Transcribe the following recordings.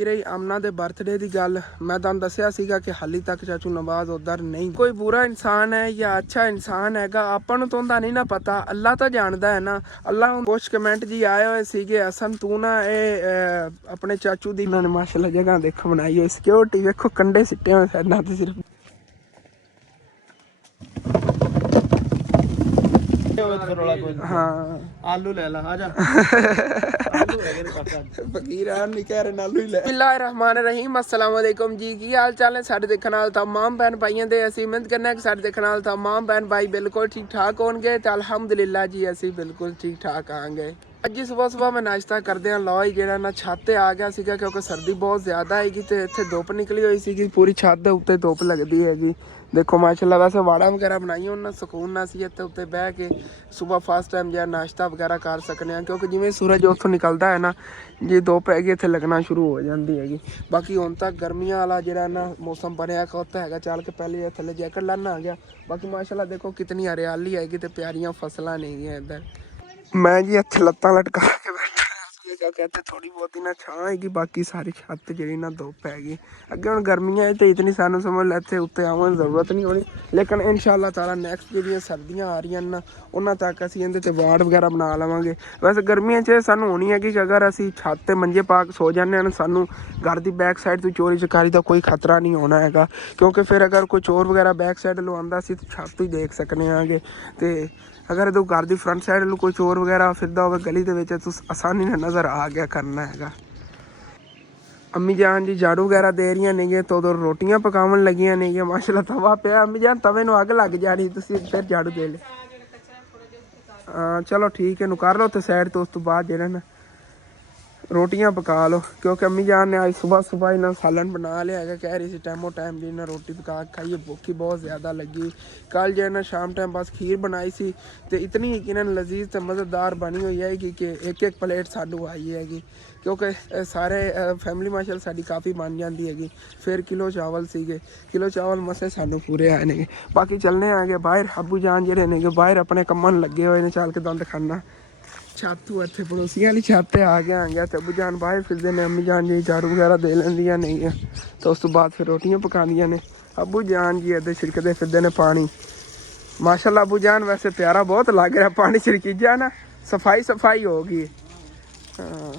ਰਹੀ ਆਮਨਾ ਦੇ ਬਰਥਡੇ ਦੀ ਗੱਲ ਮੈਂ ਤੁਹਾਨੂੰ ਦੱਸਿਆ ਸੀਗਾ ਕਿ ਹਾਲੀ ਤੱਕ ਚਾਚੂ ਨਵਾਜ਼ ਉਧਰ ਨਹੀਂ ਕੋਈ ਬੁਰਾ ਇਨਸਾਨ ਹੈ ਜਾਂ ਅੱਛਾ ਇਨਸਾਨ ਹੈਗਾ ਆਪਾਂ ਨੂੰ ਤਾਂ ਉਹਦਾ ਨਹੀਂ ਨਾ ਪਤਾ ਅੱਲਾ ਤਾਂ ਜਾਣਦਾ ਹੈ ਨਾ ਅੱਲਾ ਕੁਛ ਕਮੈਂਟ ਜੀ ਆਏ ਹੋਏ ਸੀਗੇ ਅਸਨ ਤੂੰ ਨਾ ਇਹ ਆਪਣੇ ਚਾਚੂ ਦੀ ਇਹਨਾਂ ਨੇ ਮਾਸ਼ਾਅੱਲਾ ਜਗ੍ਹਾ ਦੇਖੋ ਬਣਾਈ ਹੋਈ ਸਿਕਿਉਰਿਟੀ ਵੇਖੋ ਕੰਡੇ ਸਿੱਟੇ ਹੋਏ ਸਾਈਡਾਂ ਤੇ ਸਿਰਫ हाँ आलू ले ला आजा फकीर नहीं कह रहे आलू ही ले बिस्मिल्लाहिर्रहमानिर्रहीम अस्सलाम वालेकुम जी की हाल चाल है साडे देखण वाले तमाम बहन भाइयों दे असीं उम्मीद करने कि साडे देखण वाले तमाम बहन भाई बिल्कुल ठीक ठाक होणगे ते अल्हम्दुलिल्लाह जी असीं बिल्कुल ठीक ठाक आंगे ਅੱਜ ਸਵੇਰ ਸਵੇਰ ਮੈਂ ਨਾਸ਼ਤਾ ਕਰਦੇ ਆ ਲਓ ਜਿਹੜਾ ਨਾ ਛੱਤ ਤੇ ਆ ਗਿਆ ਸੀਗਾ ਕਿਉਂਕਿ ਸਰਦੀ ਬਹੁਤ ਜ਼ਿਆਦਾ ਹੈਗੀ ਤੇ ਇੱਥੇ ਧੁੱਪ ਨਿਕਲੀ ਹੋਈ ਸੀਗੀ ਪੂਰੀ ਛੱਤ ਦੇ ਉੱਤੇ ਧੁੱਪ ਲੱਗਦੀ ਹੈਗੀ ਦੇਖੋ ਮਾਸ਼ਾਅੱਲਾ ਵੈਸੇ ਵਾੜਾ ਵਗੈਰਾ ਬਣਾਈਆਂ ਉਹਨਾਂ ਸਕੂਨ ਨਾਲ ਸੀ ਇੱਥੇ ਉੱਤੇ ਬਹਿ ਕੇ ਸਵੇਰ ਫਸਟ ਟਾਈਮ ਜਿਹੜਾ ਨਾਸ਼ਤਾ ਵਗੈਰਾ ਕਰ ਸਕਨੇ ਆ ਕਿਉਂਕਿ ਜਿਵੇਂ ਸੂਰਜ ਉੱਥੋਂ ਨਿਕਲਦਾ ਹੈ ਨਾ ਜੇ ਧੁੱਪ ਹੈਗੀ ਇੱਥੇ ਲੱਗਣਾ ਸ਼ੁਰੂ ਹੋ ਜਾਂਦੀ ਹੈਗੀ ਬਾਕੀ ਹੁਣ ਤੱਕ ਗਰਮੀਆਂ ਵਾਲਾ ਜਿਹੜਾ ਨਾ ਮੌਸਮ ਬਣਿਆ ਖੋਤਾ ਹੈਗਾ ਚੱਲ ਕੇ ਪਹਿਲੇ ਥੱਲੇ ਜੈਕਟ ਲਾਣਾ ਆ ਗਿਆ ਬਾਕੀ ਮਾਸ਼ਾਅੱਲਾ ਦੇਖੋ ਕਿਤਨੀ ਹਰਿਆਲੀ ਹੈਗੀ ਤੇ ਪਿਆਰੀਆਂ ਫਸਲਾਂ ਨੇਗੀਆਂ ਇੱਧਰ ਮੈਂ ਜੀ ਇੱਥੇ ਲੱਤਾਂ ਲਟਕਾ ਕੇ ਬੈਠਾ ਕਿਉਂਕਿ ਇੱਥੇ ਥੋੜੀ ਬਹੁਤੀ ਨਾ ਛਾਂ ਹੈਗੀ ਬਾਕੀ ਸਾਰੀ ਛੱਤ ਜਿਹੜੀ ਨਾ ਧੁੱਪ ਹੈਗੀ ਅੱਗੇ ਹੁਣ ਗਰਮੀਆਂ ਤੇ ਇਤਨੀ ਸਾਨੂੰ ਸਮਝ ਲੈ ਇੱਥੇ ਉੱਤੇ ਆਉਣ ਦੀ ਜ਼ਰੂਰਤ ਨਹੀਂ ਹੋਣੀ ਲੇਕਿਨ ਇਨਸ਼ਾਅੱਲਾ ਤਾਲਾ ਨੈਕਸਟ ਜਿਹੜੀਆਂ ਸਰਦੀਆਂ ਆ ਰਹੀਆਂ ਨਾ ਉਹਨਾਂ ਤੱਕ ਅਸੀਂ ਇਹਦੇ ਤੇ ਵਾੜ ਵਗੈਰਾ ਬਣਾ ਲਵਾਂਗੇ ਵੈਸੇ ਗਰਮੀਆਂ 'ਚ ਸਾਨੂੰ ਹੋਣੀ ਹੈਗੀ ਕਿ ਅਗਰ ਅਸੀਂ ਛੱਤ ਤੇ ਮੰਜੇ ਪਾ ਕੇ ਸੋ ਜਾਂਦੇ ਹਾਂ ਸਾਨੂੰ ਘਰ ਦੀ ਬੈਕ ਸਾਈਡ ਤੋਂ ਚੋਰੀ ਚਕਾਰੀ ਦਾ ਕੋਈ ਖਤਰਾ ਨਹੀਂ ਹੋਣਾ ਹੈਗਾ ਕਿਉਂਕਿ ਫਿਰ ਅਗਰ ਕੋਈ ਚੋਰ ਵਗੈਰਾ ਬੈਕ ਸਾਈਡ ਲਵਾਉਂਦਾ ਅਸੀਂ ਤਾਂ ਛੱਤ ਤੋਂ ਹੀ ਦੇਖ ਸਕਨੇ ਆਂਗੇ ਤੇ अगर तू घर की फ्रंट साइड कोई चोर वगैरह फिरदा हो गली के आसानी ने नज़र आ गया करना है अम्मी जान जी झाड़ू वगैरह दे रही नहीं तो उधर रोटियां पकावन लगियां नहीं माशाल्लाह तवा पे अम्मी जान तवे नूं अग लग जानी तुसीं फिर झाड़ू दे ले चलो ठीक है कर लो तो साइड तो उस तो बाद जेड़ा ना रोटियां पका लो क्योंकि अम्मी जान ने आज सुबह सुबह इन्हें सालन बना लिया है कह रही थी टाइमो टाइम जी ना रोटी पका खाइए भूखी बहुत ज़्यादा लगी कल जो है ना शाम टाइम बस खीर बनाई सी तो इतनी यकीनन लजीज तो मज़ेदार बनी हुई है कि एक एक प्लेट सानू आई हैगी क्योंकि सारे फैमिली माशाल्लाह साडी काफ़ी बन जाती हैगी फिर किलो चावल सीगे किलो चावल मसे सानू पूरे आए ने बाकी चलने आ गए बाहर अबू जान जेह्ड़े ने बाहर अपने कम्मन लगे हुए ने चाल के दंद खाना छत इतने पड़ोसियों वाली छत आ गया तो अबू जान बाहर फिरते हैं अम्मी जान जी झाड़ू वगैरह दे लेंदियां नहीं है तो उस तो बाद फिर रोटियां पकांदियां ने अबू जान जी इधर छिड़कते फिरते हैं पानी माशाल्लाह अबू जान वैसे प्यारा बहुत लग रहा पानी छिड़की जा ना सफाई होगी हाँ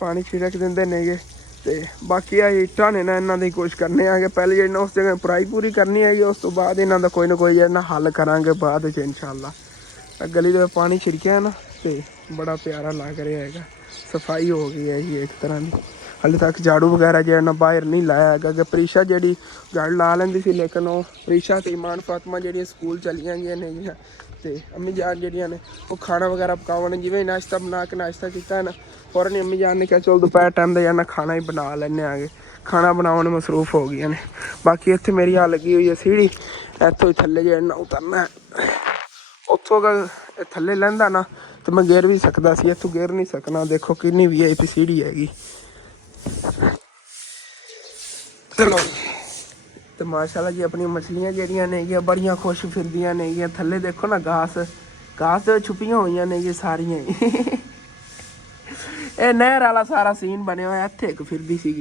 पानी छिड़क देंगे नेगे तो बाकी इट्टां ने ना इन्हों की कोशिश करने आगे पहले जो उस जगह पराई पूरी करनी है उस तो बाद इन्हों का कोई ना कोई ना हल करांगे बाद इंशाअल्लाह गली में पानी छिड़किया ना तो बड़ा प्यारा लग रहा है सफाई हो गई है जी एक तरह की हाले तक झाड़ू वगैरह जो ना बाहर नहीं लाया है कि प्रीशा जी झाड़ू ला लेंदी सी लेकिन वो प्रीशा तो ईमान फातिमा जी स्कूल चलिया गई नहीं तो अम्मी जान जी ने वो खाना वगैरह पकावन जिवें नाश्ता बना के नाश्ता किया ना फौरन अम्मी जान ने कहा चल दोपहर टाइम का जाना खाना ही बना लेने आगे खाना बनाने में मसरूफ हो गई ने बाकी इतने मेरी आ लगी हुई है सीढ़ी इतों ही थले जो ना उतरना उतों अगर थले लहंदा ना तो मैं गिर भी सकता सी इतों गिर नहीं सकना देखो कितनी VIP सीढ़ी हैगी चलो तो माशाल्लाह जी अपनी मछलियां जड़ियां ने बड़ियां खुश फिरदियां ने थले देखो ना घास तो छुपियां हुई ने सारियां ये नहर वाला सारा सीन बने हुआ इत्थे एक फिरदी सी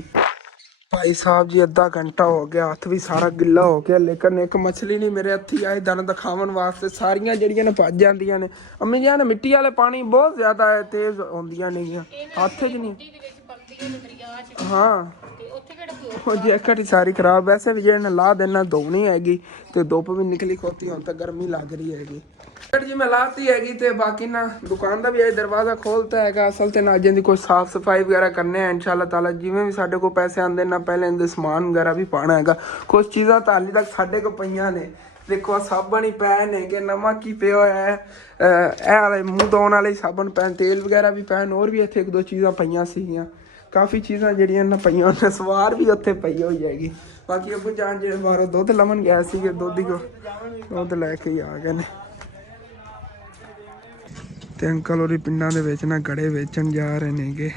भाई साहब जी अद्धा घंटा हो गया हथ भी सारा गिला हो गया लेकिन एक मछली नहीं मेरे हथी आई दन दिखावन वास्ते सारियां जड़ियां ने भज जांदियां ने अम्मी जी ने मिट्टी वाले पानी बहुत ज्यादा तेज आउंदियां ने हथ च नहीं हाँ जैकट ही सारी खराब वैसे भी जो ला देना धोनी हैगी तो धुप भी निकली खोती हुण तो गर्मी लग रही हैगी जी मैं लाती हैगी तो बाकी ना दुकान का भी अज दरवाजा खोलता है असल तो ना अजें दी कोई साफ सफाई वगैरह करने हैं इंशाल्लाह ताला जिवें भी साडे को पैसे आंदे ना पहले इनके समान वगैरह भी पाना हैगा कुछ चीज़ां तो हाली तक साडे को पईयां ने देखो साबन ही पैन है कि नमक ही पे होया है मूँह धोने वाले साबन पैन तेल वगैरह भी पैन और भी इत्थे एक दो चीज़ां पईयां सीगियां काफ़ी चीज़ां जड़ियां ना पईयां ने सवार भी उत्थे पई हुई हैगी बाकी अबू जान जो बाहरों दुध लवन गए सीगे दुध को दुध लैके ही आ गए ने ते अंकल होरी पिंडां दे विच ना गड़े वेचण जा रहे नेगे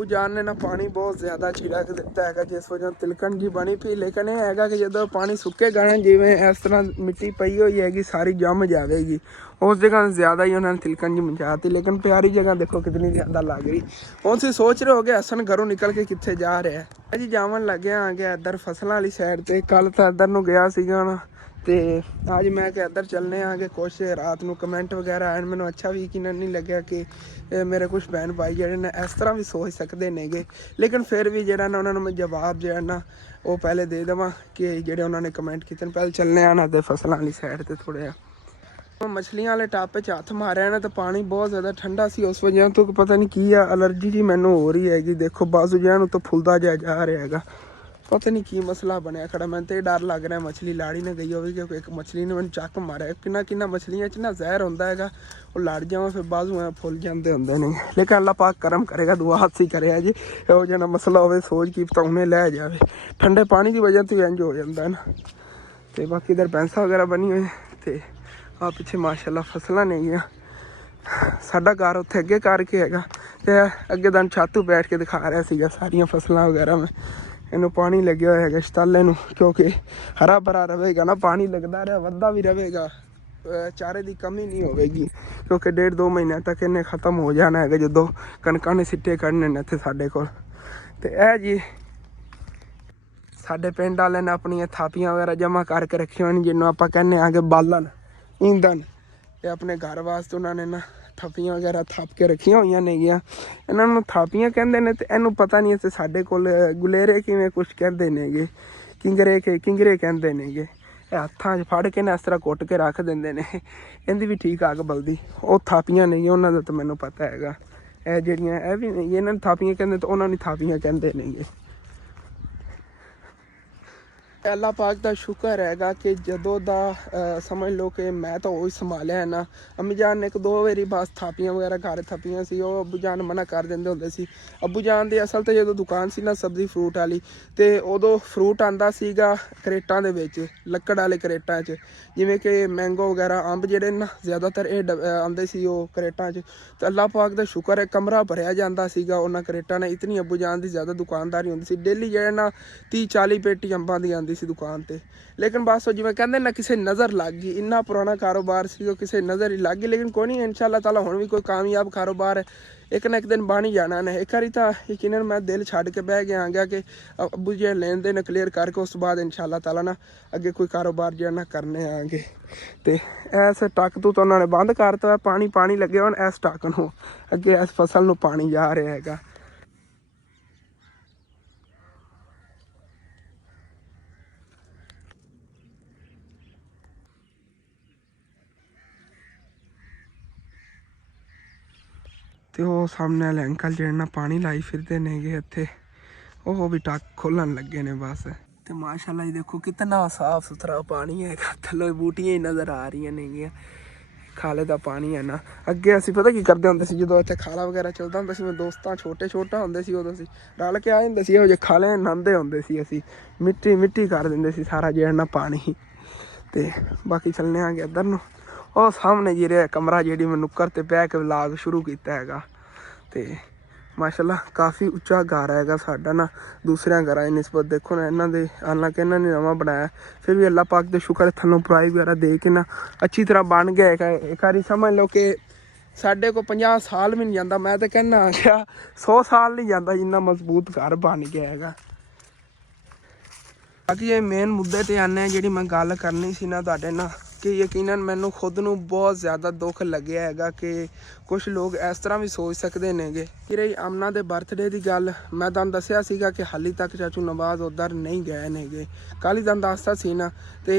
अब्बू जान ने ना पानी बहुत ज़्यादा छिड़क दिता है जिस वजह तिलकन जी बनी पी। लेकिन यह है कि जो पानी सुकेगा ना जिमें इस तरह मिट्टी पई हुई हैगी सारी जम जाएगी, उस जगह ज़्यादा ही उन्होंने तिलकन जी मचाती। लेकिन प्यारी जगह देखो कितनी ज़्यादा लग रही। हम सी सोच रहे हो गए हसन घरों निकल के कितने जा रहा है जी। जावन लगे आ गया इधर फसलों वाली साइड पर। कल तो इधर नूं गया सीगा ना, तो अज मैं कि इधर चलने आगे कुछ रात को कमेंट वगैरह आए। मैंने अच्छा भी यकीन नहीं लग्या कि मेरे कुछ भैन भाई जोड़े ने इस तरह भी सोच सकते नेगे। लेकिन फिर भी जो ना उन्होंने मैं जवाब जो है ना वो पहले दे देव कि जोड़े उन्होंने कमेंट किए। पहले चलने आना तो फसलों वाली साइड पर थोड़े मछलियां वाले टापे च हथ मारिया ना तो पानी बहुत ज़्यादा ठंडा सी, उस वजह तो पता नहीं की है अलर्जी जी मैनू हो रही हैगी। देखो बाजू जहन तो फुलदा जा रहा है, पता नहीं की मसला बनया खड़ा। मैं तो डर लग रहा है मछली लाड़ी ने गई होगी, क्योंकि एक मछली ने मैंने चक मारा। किन्ना मछलियां च ना जहर होंदा है, वो लड़ जावा फिर बाजू एं फुल जाते होंगे नहीं। लेकिन अल्लाह पाक करम करेगा, दुआ हाथ ही करे जी। वो जना मसला हो सोच की पता उन्हें लै जाए, ठंडे पानी की वजह तो इंज हो जाता है ना। तो बाकी इधर भैंसा वगैरह बनी हुई तो आ पिछे माशाअल्लाह फसलां ने गई। साडा घर उत्थे अगे करके हैगा ते अगे दिन छत बैठ के दिखा रहा सीगा सारियां फसलां वगैरह में। इनू पानी लग्या होया है शताले नू, क्योंकि हरा भरा रहेगा ना, पानी लगता रहा वधदा भी रहेगा, चारे की कमी नहीं होगी। क्योंकि 1.5-2 महीने तक इन्हें खत्म हो जाना है जो कणकां ने सिट्टे कढ़ने ने इत्थे साडे कोल। ते ऐ जी साडे पिंड वाले ने अपनी थापियां वगैरह जमा करके रखी हुई जिन्होंने आप कहने आगे बालन ईंधन। ये अपने घर वास्ते उन्होंने ना थापियां वगैरह थाप के रखिया हुई ने गया। इन्होंने थापियां कहते हैं, तो इनू पता नहीं इतने साडे कोल गुलेरे किवें कुछ कहते नेगे, किंगरे कहते नेगे। हत्थां च फड़ के ना इस तरह कुट के रख देंगे ने, इनकी भी ठीक अग बलदी। वो थापियां नहीं उन्होंने तो मैनू पता है। यह जड़ियाँ यह भी नहीं इन्होंने थापियां कहते तो उन्होंने थापियां कहते नेगे। अल्लाह पाक का शुक्र हैगा कि जदों दा समझ लो कि मैं तो वही संभालिया है ना। अम्मी जान ने 1-2 बारी बस थापियां वगैरह घर थपियां सी, वो अब्बू जान मना कर देंदे होंदे सी। अब्बू जान दी असल तो जो दुकान सी ना सब्जी फ्रूट वाली, तो उदों फ्रूट आंदा सीगा करेटां दे विच, लक्कड़ वाले करेटां च, जिवें कि मैंगो वगैरह अंब जिहड़े ना ज़्यादातर आंदे सी वो करेटां च। तो अल्लाह पाक का शुक्र है कमरा भरिया जांदा सीगा उन्हां करेटां ने। इतनी अब्बू जान दी ज़्यादा दुकानदारी होंदी सी, डेली जिहड़े ना 30-40 पेटी अंबां दी आंदी सी दुकान ते। लेकिन बस जिवें कहंदे ना किसी नज़र लग गई, इन्ना पुराना कारोबार सी वो किसी नज़र ही लग गई। लेकिन कोई नहीं, इंशाअल्लाह ताला हुण भी कोई कामयाब कारोबार है, एक ना एक दिन बन ही जाना ने। एक बारी तो यकीनन मैं दिल छड्ड के बह गया आ गया कि अब्बू जी लेन देन क्लीयर करके उस बाद इंशाअल्लाह ताला ना अगे कोई कारोबार जो ना करने आगे। तो इस टक तो उन्होंने बंद करता है, पानी लगे हुण इस टक नूं अगे इस फसल नूं पानी जा रहा है। तो वो सामने वाले अंकल जो ना पानी लाई फिरते नेगे इत्थे, वो भी टक खोलन लगे ने बस। तो माशाल्लाह ये देखो कितना साफ सुथरा पानी है, थल्ले बूटियां ही नज़र आ रही नेगियां, खाले का पानी है ना। अगे असीं पता की करते होंगे जो इत्थे खाला वगैरह चलता होंदा सी, मैं दोस्तां छोटा होंदे सी उदों रल के आ जांदे सी, इहो जे खाले नहांदे होंदे सी असीं, मिट्टी कर दिंदे सी सारा जेड़ा ना पानी। तो बाकी चलने आ गया इधर नूं, और सामने जी रहा कमरा जी मैं नुक्कर ते बह के व्लॉग शुरू किया है। तो माशाल्लाह काफ़ी उच्चा घर है साडा ना, दूसरे घर की निस्बत देखो ना इन्होंने हालांकि इन्होंने नवा बनाया, फिर भी अल्लाह पाक दे शुक्र है थल्लों पराई वगैरह दे के ना अच्छी तरह बन गया है। एक बारी समझ लो कि साढ़े को 50 साल भी नहीं जाता, मैं तो कहना आ गया 100 साल नहीं जाता जिन्ना मजबूत घर बन गया है। बाकी ये मेन मुद्दे ते आने जी मैं गल करनी सी ना तुहाडे नाल कि यकीनन मैनू खुद नू बहुत ज़्यादा दुख लग्या है कि कुछ लोग इस तरह भी सोच सकते नेगे। कि रही आमना दे बर्थडे की गल मैं तुहानू दस्सिया सीगा कि हाली तक चाचू नवाज उधर नहीं गए नेगे, कल ही तुहानू दसदा सी ना। तो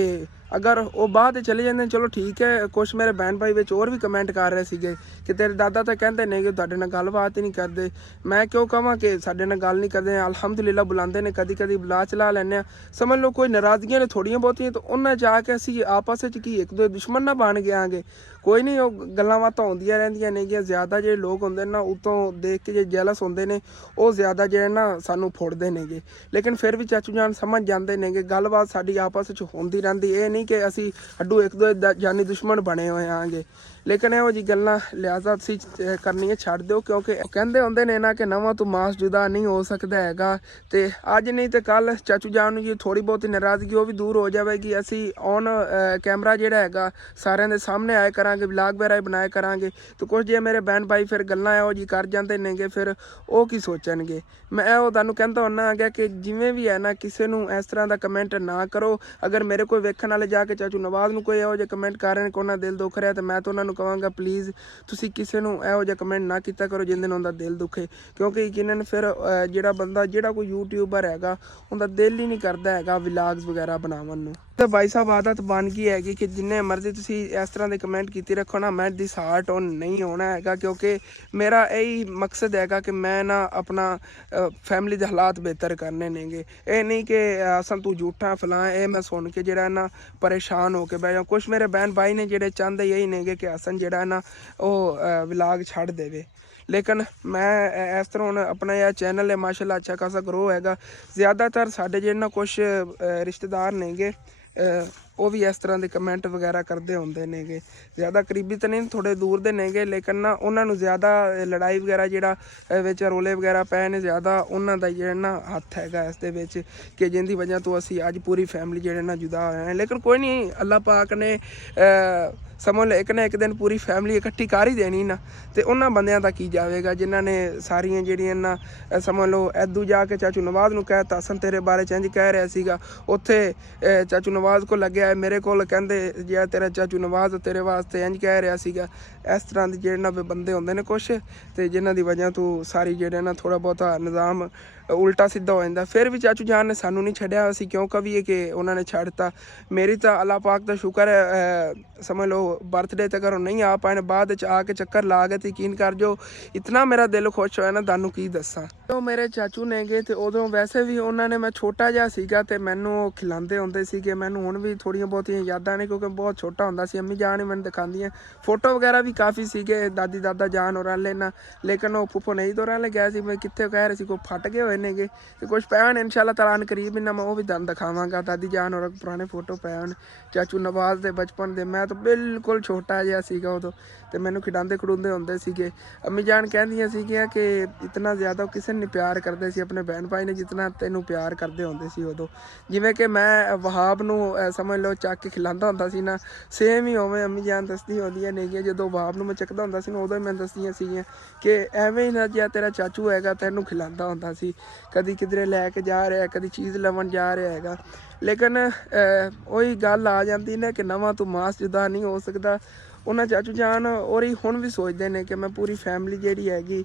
अगर वो बाहर चले जाते चलो ठीक है। कुछ मेरे बहन भाई विच होर भी कमेंट कर रहे थे कि तेरे दादा तो कहते नहीं कि तुहाडे नाल गलबात ही नहीं करते। मैं क्यों कहां कि साडे नाल गल नहीं करते, अलहमदुलिल्लाह बुलाते हैं, कदी कदी बुला चला लैंने। समझ लो कोई नाराज़गियां ने थोड़ियां बहुतियां, तो उन्हें जाके असीं आपस में कि एक दो दुश्मन ना बन गए। कोई नहीं, वो गल्लां बातां होंदियां रहिंदियां नेगियां। ज़्यादा जो लोग होंदे ना उतों देख के जो जैलस होंदे ने वो ज़्यादा जो ना सानू फुड़दे नेगे। लेकिन फिर भी चाचू जान समझ जाते नेगे, गलबात साडी आपस में होंदी रहिंदी, ये नहीं कि असीं हड्डू एक दो जानी दुश्मन बने हुए आंगे। ਲੇਕਿਨ ਇਹੋ ਜਿਹੀ ਗੱਲਾਂ ਲਿਹਾਜ਼ਾ ਤੁਸੀਂ ਕਰਨੀਆਂ ਛੱਡ ਦਿਓ, ਕਿਉਂਕਿ ਕਹਿੰਦੇ ਹੁੰਦੇ ਨੇ ਨਾ ਕਿ ਨਵਾਂ ਤੋਂ ਮਾਸ ਜੁਦਾ ਨਹੀਂ ਹੋ ਸਕਦਾ ਹੈਗਾ। ਤੇ ਅੱਜ ਨਹੀਂ ਤੇ ਕੱਲ ਚਾਚੂ ਜਾਨ ਨੂੰ ਜੀ ਥੋੜੀ ਬਹੁਤੀ ਨਾਰਾਜ਼ਗੀ ਉਹ ਵੀ ਦੂਰ ਹੋ ਜਾਵੇਗੀ। ਅਸੀਂ ਔਨ ਕੈਮਰਾ ਜਿਹੜਾ ਹੈਗਾ ਸਾਰਿਆਂ ਦੇ ਸਾਹਮਣੇ ਆਏ ਕਰਾਂਗੇ, ਵਲੌਗ ਵਗੈਰਾ ਬਣਾਇਆ ਕਰਾਂਗੇ। ਤੇ ਕੁਝ ਜੇ ਮੇਰੇ ਭੈਣ ਭਾਈ ਫਿਰ ਗੱਲਾਂ ਇਹੋ ਜਿਹੀ ਕਰ ਜਾਂਦੇ ਨੇਗੇ, ਫਿਰ ਉਹ ਕੀ ਸੋਚਣਗੇ। ਮੈਂ ਉਹ ਤੁਹਾਨੂੰ ਕਹਿੰਦਾ ਹੁੰਦਾ ਹੈਗਾ ਕਿ ਜਿਵੇਂ ਵੀ ਹੈ ਨਾ, ਕਿਸੇ ਨੂੰ ਇਸ ਤਰ੍ਹਾਂ ਦਾ ਕਮੈਂਟ ਨਾ ਕਰੋ। ਅਗਰ ਮੇਰੇ ਕੋਈ ਵੇਖਣ ਵਾਲੇ ਜਾ ਕੇ ਚਾਚੂ ਨਵਾਜ਼ ਨੂੰ ਕੋਈ ਇਹੋ ਜਿਹਾ ਕਮੈਂਟ ਕਰ ਰਹੇ ਨੇ ਕਿ ਉਹਨਾਂ ਦਿਲ ਦੁੱਖ ਰਿਹਾ, ਤੇ ਮੈਂ ਤਾਂ ਉਹਨਾਂ ਨੂੰ ਕਹਾਂਗਾ ਪਲੀਜ਼ ਤੁਸੀਂ ਕਿਸੇ ਨੂੰ ਇਹੋ ਜਿਹਾ ਕਮੈਂਟ ਨਾ ਕੀਤਾ ਕਰੋ ਜਿਹਦੇ ਨਾਲ ਉਹਦਾ ਦਿਲ ਦੁਖੇ। ਕਿਉਂਕਿ ਯਕੀਨਨ ਫਿਰ ਜਿਹੜਾ ਬੰਦਾ, ਜਿਹੜਾ ਕੋਈ ਯੂਟਿਊਬਰ ਹੈਗਾ, ਉਹਦਾ ਦਿਲ ਹੀ ਨਹੀਂ ਕਰਦਾ ਹੈਗਾ ਵਲੌਗਸ ਵਗੈਰਾ ਬਣਾਉਣ ਨੂੰ। ਤੇ ਭਾਈ ਸਾਹਿਬ ਆਦਤ ਬਣ ਗਈ ਹੈਗੀ ਕਿ ਜਿੰਨੇ ਮਰਜ਼ੀ ਤੁਸੀਂ ਇਸ ਤਰ੍ਹਾਂ ਦੇ ਕਮੈਂਟ ਕੀਤੀ ਰੱਖੋ ਨਾ, ਮੈਂ ਦਿਸ ਹਾਰਟ ਔਨ ਨਹੀਂ ਹੋਣਾ ਹੈਗਾ। ਕਿਉਂਕਿ ਮੇਰਾ ਇਹੀ ਮਕਸਦ ਹੈਗਾ ਕਿ ਮੈਂ ਨਾ ਆਪਣਾ ਫੈਮਿਲੀ ਦੇ ਹਾਲਾਤ ਬਿਹਤਰ ਕਰਨੇ ਨੇਗੇ। ਇਹ ਨਹੀਂ ਕਿ ਅਸਲ ਤੂੰ ਝੂਠਾ ਫਲਾਂ, ਇਹ ਮੈਂ ਸੁਣ ਕੇ ਜਿਹੜਾ ਨਾ ਪਰੇਸ਼ਾਨ ਹੋ ਕੇ ਬਹਿ ਜਾ। ਕੁਛ ਮੇਰੇ ਬਹਿਨ ਭਾਈ ਨੇ ਜਿਹੜੇ ਚਾਹੁੰਦੇ ਇਹੀ ਨੇਗੇ ਕਿ ਹਸਨ ਜਿਹੜਾ ਨਾ ਉਹ ਵਲੌਗ ਛੱਡ ਦੇਵੇ। ਲੇਕਿਨ ਮੈਂ ਇਸ ਤਰ੍ਹਾਂ ਹੁਣ ਆਪਣਾ ਇਹ ਚੈਨਲ ਹੈ ਮਾਸ਼ਾਅੱਲਾ ਅੱਛਾ ਖਾਸਾ ਗਰੋ ਹੈਗਾ। ਜ਼ਿਆਦਾਤਰ ਸਾਡੇ ਜਿਹੜੇ ਨਾ ਕੁਛ ਰਿਸ਼ਤੇਦਾਰ ਨੇਗੇ ਉਹ ਵੀ ਇਸ ਤਰ੍ਹਾਂ ਦੇ ਕਮੈਂਟ ਵਗੈਰਾ ਕਰਦੇ ਹੁੰਦੇ ਨੇਗੇ। ਜ਼ਿਆਦਾ ਕਰੀਬੀ ਤਾਂ ਨਹੀਂ, ਥੋੜ੍ਹੇ ਦੂਰ ਦੇ ਨੇਗੇ, ਲੇਕਿਨ ਨਾ ਉਹਨਾਂ ਨੂੰ ਜ਼ਿਆਦਾ ਲੜਾਈ ਵਗੈਰਾ ਜਿਹੜਾ ਵਿੱਚ ਰੋਲੇ ਵਗੈਰਾ ਪਏ ਨੇ, ਜ਼ਿਆਦਾ ਉਹਨਾਂ ਦਾ ਜਿਹੜਾ ਨਾ ਹੱਥ ਹੈਗਾ ਇਸ ਦੇ ਵਿੱਚ, ਕਿ ਜਿਹਦੀ ਵਜ੍ਹਾ ਤੋਂ ਅਸੀਂ ਅੱਜ ਪੂਰੀ ਫੈਮਿਲੀ ਜਿਹੜੇ ਨਾ ਜੁਦਾ ਹੋਏ ਹਾਂ। ਲੇਕਿਨ ਕੋਈ ਨਹੀਂ, ਅੱਲਾਹ ਪਾਕ ਨੇ ਸਮਝ ਲਓ ਇੱਕ ਨਾ ਇੱਕ ਦਿਨ ਪੂਰੀ ਫੈਮਿਲੀ ਇਕੱਠੀ ਕਰ ਹੀ ਦੇਣੀ ਨਾ। ਤੇ ਉਹਨਾਂ ਬੰਦਿਆਂ ਦਾ ਕੀ ਜਾਵੇਗਾ ਜਿਨ੍ਹਾਂ ਨੇ ਸਾਰੀਆਂ ਜਿਹੜੀਆਂ ਨਾ ਸਮਝ ਲਓ ਇੱਦੂ ਜਾ ਕੇ ਚਾਚੂ ਨਵਾਜ਼ ਨੂੰ ਕਹਿ ਤਾ, ਹਸਨ ਤੇਰੇ ਬਾਰੇ ਚ ਇੰਝ ਕਹਿ ਰਿਹਾ ਸੀਗਾ, ਉੱਥੇ ਚਾਚੂ ਨਵਾਜ਼ ਕੋਲ ਲੱਗਿਆ ਮੇਰੇ ਕੋਲ ਕਹਿੰਦੇ ਜਿਹੜਾ ਤੇਰਾ ਚਾਚੂ ਨਵਾਜ਼ ਤੇਰੇ ਵਾਸਤੇ ਇੰਝ ਕਹਿ ਰਿਹਾ ਸੀਗਾ। ਇਸ ਤਰ੍ਹਾਂ ਦੇ ਜਿਹੜੇ ਨਾ ਬੰਦੇ ਹੁੰਦੇ ਨੇ ਕੁਛ, ਤੇ ਜਿਨ੍ਹਾਂ ਦੀ ਵਜ੍ਹਾ ਤੋਂ ਸਾਰੀ ਜਿਹੜੇ ਨਾ ਥੋੜ੍ਹਾ ਬਹੁਤਾ ਨਿਜ਼ਾਮ ਉਲਟਾ ਸਿੱਧਾ ਹੋ ਜਾਂਦਾ। ਫਿਰ ਵੀ ਚਾਚੂ ਜਾਨ ਨੇ ਸਾਨੂੰ ਨਹੀਂ ਛੱਡਿਆ, ਅਸੀਂ ਕਿਉਂ ਕਹੀਏ ਕਿ ਉਹਨਾਂ ਨੇ ਛੱਡਤਾ। ਮੇਰੀ ਤਾਂ ਅੱਲਾਹ ਪਾਕ ਦਾ ਸ਼ੁਕਰ ਹੈ, ਸਮਝ ਲਓ ਬਰਥਡੇ ਤੇ ਘਰੋਂ ਨਹੀਂ ਆ ਪਾਏ, ਬਾਅਦ ਵਿੱਚ ਆ ਕੇ ਚੱਕਰ ਲਾ ਗਏ। ਤੇ ਯਕੀਨ ਕਰ ਜੋ ਇਤਨਾ ਮੇਰਾ ਦਿਲ ਖੁਸ਼ ਹੋਇਆ ਨਾ, ਤੁਹਾਨੂੰ ਕੀ ਦੱਸਾਂ। ਉਹ ਮੇਰੇ ਚਾਚੂ ਨੇਗੇ, ਤੇ ਉਦੋਂ ਵੈਸੇ ਵੀ ਉਹਨਾਂ ਨੇ, ਮੈਂ ਛੋਟਾ ਜਿਹਾ ਸੀਗਾ ਤੇ ਮੈਨੂੰ ਉਹ ਖਿਲਾਉਂਦੇ ਹੁੰਦੇ ਸੀਗੇ। ਮੈਨੂੰ ਹੁਣ ਵੀ ਥੋੜ੍ਹੀਆਂ ਬਹੁਤੀਆਂ ਯਾਦਾਂ ਨੇ ਕਿਉਂਕਿ ਬਹੁਤ ਛੋਟਾ ਹੁੰਦਾ ਸੀ। ਅੰਮੀ ਜਾਨ ਹੀ ਮੈਨੂੰ ਦਿਖਾਉਂਦੀਆਂ, ਫੋਟੋ ਵਗੈਰਾ ਵੀ ਕਾਫੀ ਸੀਗੇ ਦਾਦੀ ਦਾਦਾ ਜਾਨ ਹੋਰਾਂ ਲੈਣਾ। ਲੇਕਿਨ ਉਹ ਫੁੱਫੋ ਨਹੀਂ ਦੋਰਾਂ ਲੈ ਗਿਆ ਸੀ, ਮੈਂ ਕਿੱਥੇ ਕਹਿ ਰਹੇ ਸੀ ਕੋਈ ਫਟ ਗਏ ਹੋਏ ਨੇਗੇ। ਤੇ ਕੁਛ ਪਏ ਹੋਣ ਇਨਸ਼ਾਅੱਲਾ ਤਾਲਾ ਕਰੀਬ ਇਹਨਾਂ ਮੈਂ ਉਹ ਵੀ ਤੁਹਾਨੂੰ ਦਿਖਾਵਾਂਗਾ। ਦਾਦੀ ਜਾਨ ਹੋਰਾਂ ਪੁਰਾਣੇ ਫੋਟੋ ਪਏ ਹੋਣ ਚਾਚੂ ਨਵਾਜ਼ ਦੇ ਬਚਪਨ ਦੇ। ਮੈਂ ਤਾਂ ਬਿਲਕੁਲ ਛੋਟਾ ਜਿਹਾ ਸੀਗਾ ਉਦੋਂ, ਤੇ ਮੈਨੂੰ ਖਿਡਾਉਂਦੇ ਖਿਡਾਉਂਦੇ ਹੁੰਦੇ ਸੀਗੇ। ਅੰਮੀ ਜਾਨ ਕਹਿੰਦੀਆਂ ਸੀਗੀਆਂ ਕਿ ਇਤਨਾ ਜ਼ਿਆਦਾ ਕਿਸੇ ਨੇ ਪਿਆਰ ਕਰਦੇ ਸੀ ਆਪਣੇ ਭੈਣ ਭਾਈ ਨੇ ਜਿਤਨਾ ਤੈਨੂੰ ਪਿਆਰ ਕਰਦੇ ਹੁੰਦੇ ਸੀ ਉਦੋਂ। ਜਿਵੇਂ ਕਿ ਮੈਂ ਵਹਾਬ ਨੂੰ ਸਮਝ ਲਓ ਚੱਕ ਕੇ ਖਿਲਾਉਂਦਾ ਹੁੰਦਾ ਸੀ ਨਾ, ਸੇਮ ਹੀ ਉਵੇਂ ਅੰਮੀ ਜਾਨ ਦੱਸਦੀ ਹੁੰਦੀਆਂ ਨੇਗੀਆਂ। ਜਦੋਂ ਵਹਾਬ ਨੂੰ ਮੈਂ ਚੱਕਦਾ ਹੁੰਦਾ ਸੀ ਨਾ, ਉਦੋਂ ਹੀ ਮੈਨੂੰ ਦੱਸਦੀਆਂ ਸੀਗੀਆਂ ਕਿ ਐਵੇਂ ਹੀ ਨਾ ਜਿਹਾ ਤੇਰਾ ਚਾਚੂ ਹੈਗਾ ਤੈਨੂੰ ਖਿਲਾਉਂਦਾ ਹੁੰਦਾ ਸੀ, ਕਦੀ ਕਿਧਰੇ ਲੈ ਕੇ ਜਾ ਰਿਹਾ, ਕਦੀ ਚੀਜ਼ ਲਵਣ ਜਾ ਰਿਹਾ ਹੈਗਾ। ਲੇਕਿਨ ਉਹੀ ਗੱਲ ਆ ਜਾਂਦੀ ਨਾ ਕਿ ਨਵਾਂ ਤੋਂ ਮਾਸ ਜੁਦਾ ਨਹੀਂ ਹੋ ਸਕਦਾ। ਉਹਨਾਂ ਚਾਚੂ ਜਾਨ ਔਰ ਹੀ ਹੁਣ ਵੀ ਸੋਚਦੇ ਨੇ ਕਿ ਮੈਂ ਪੂਰੀ ਫੈਮਿਲੀ ਜਿਹੜੀ ਹੈਗੀ,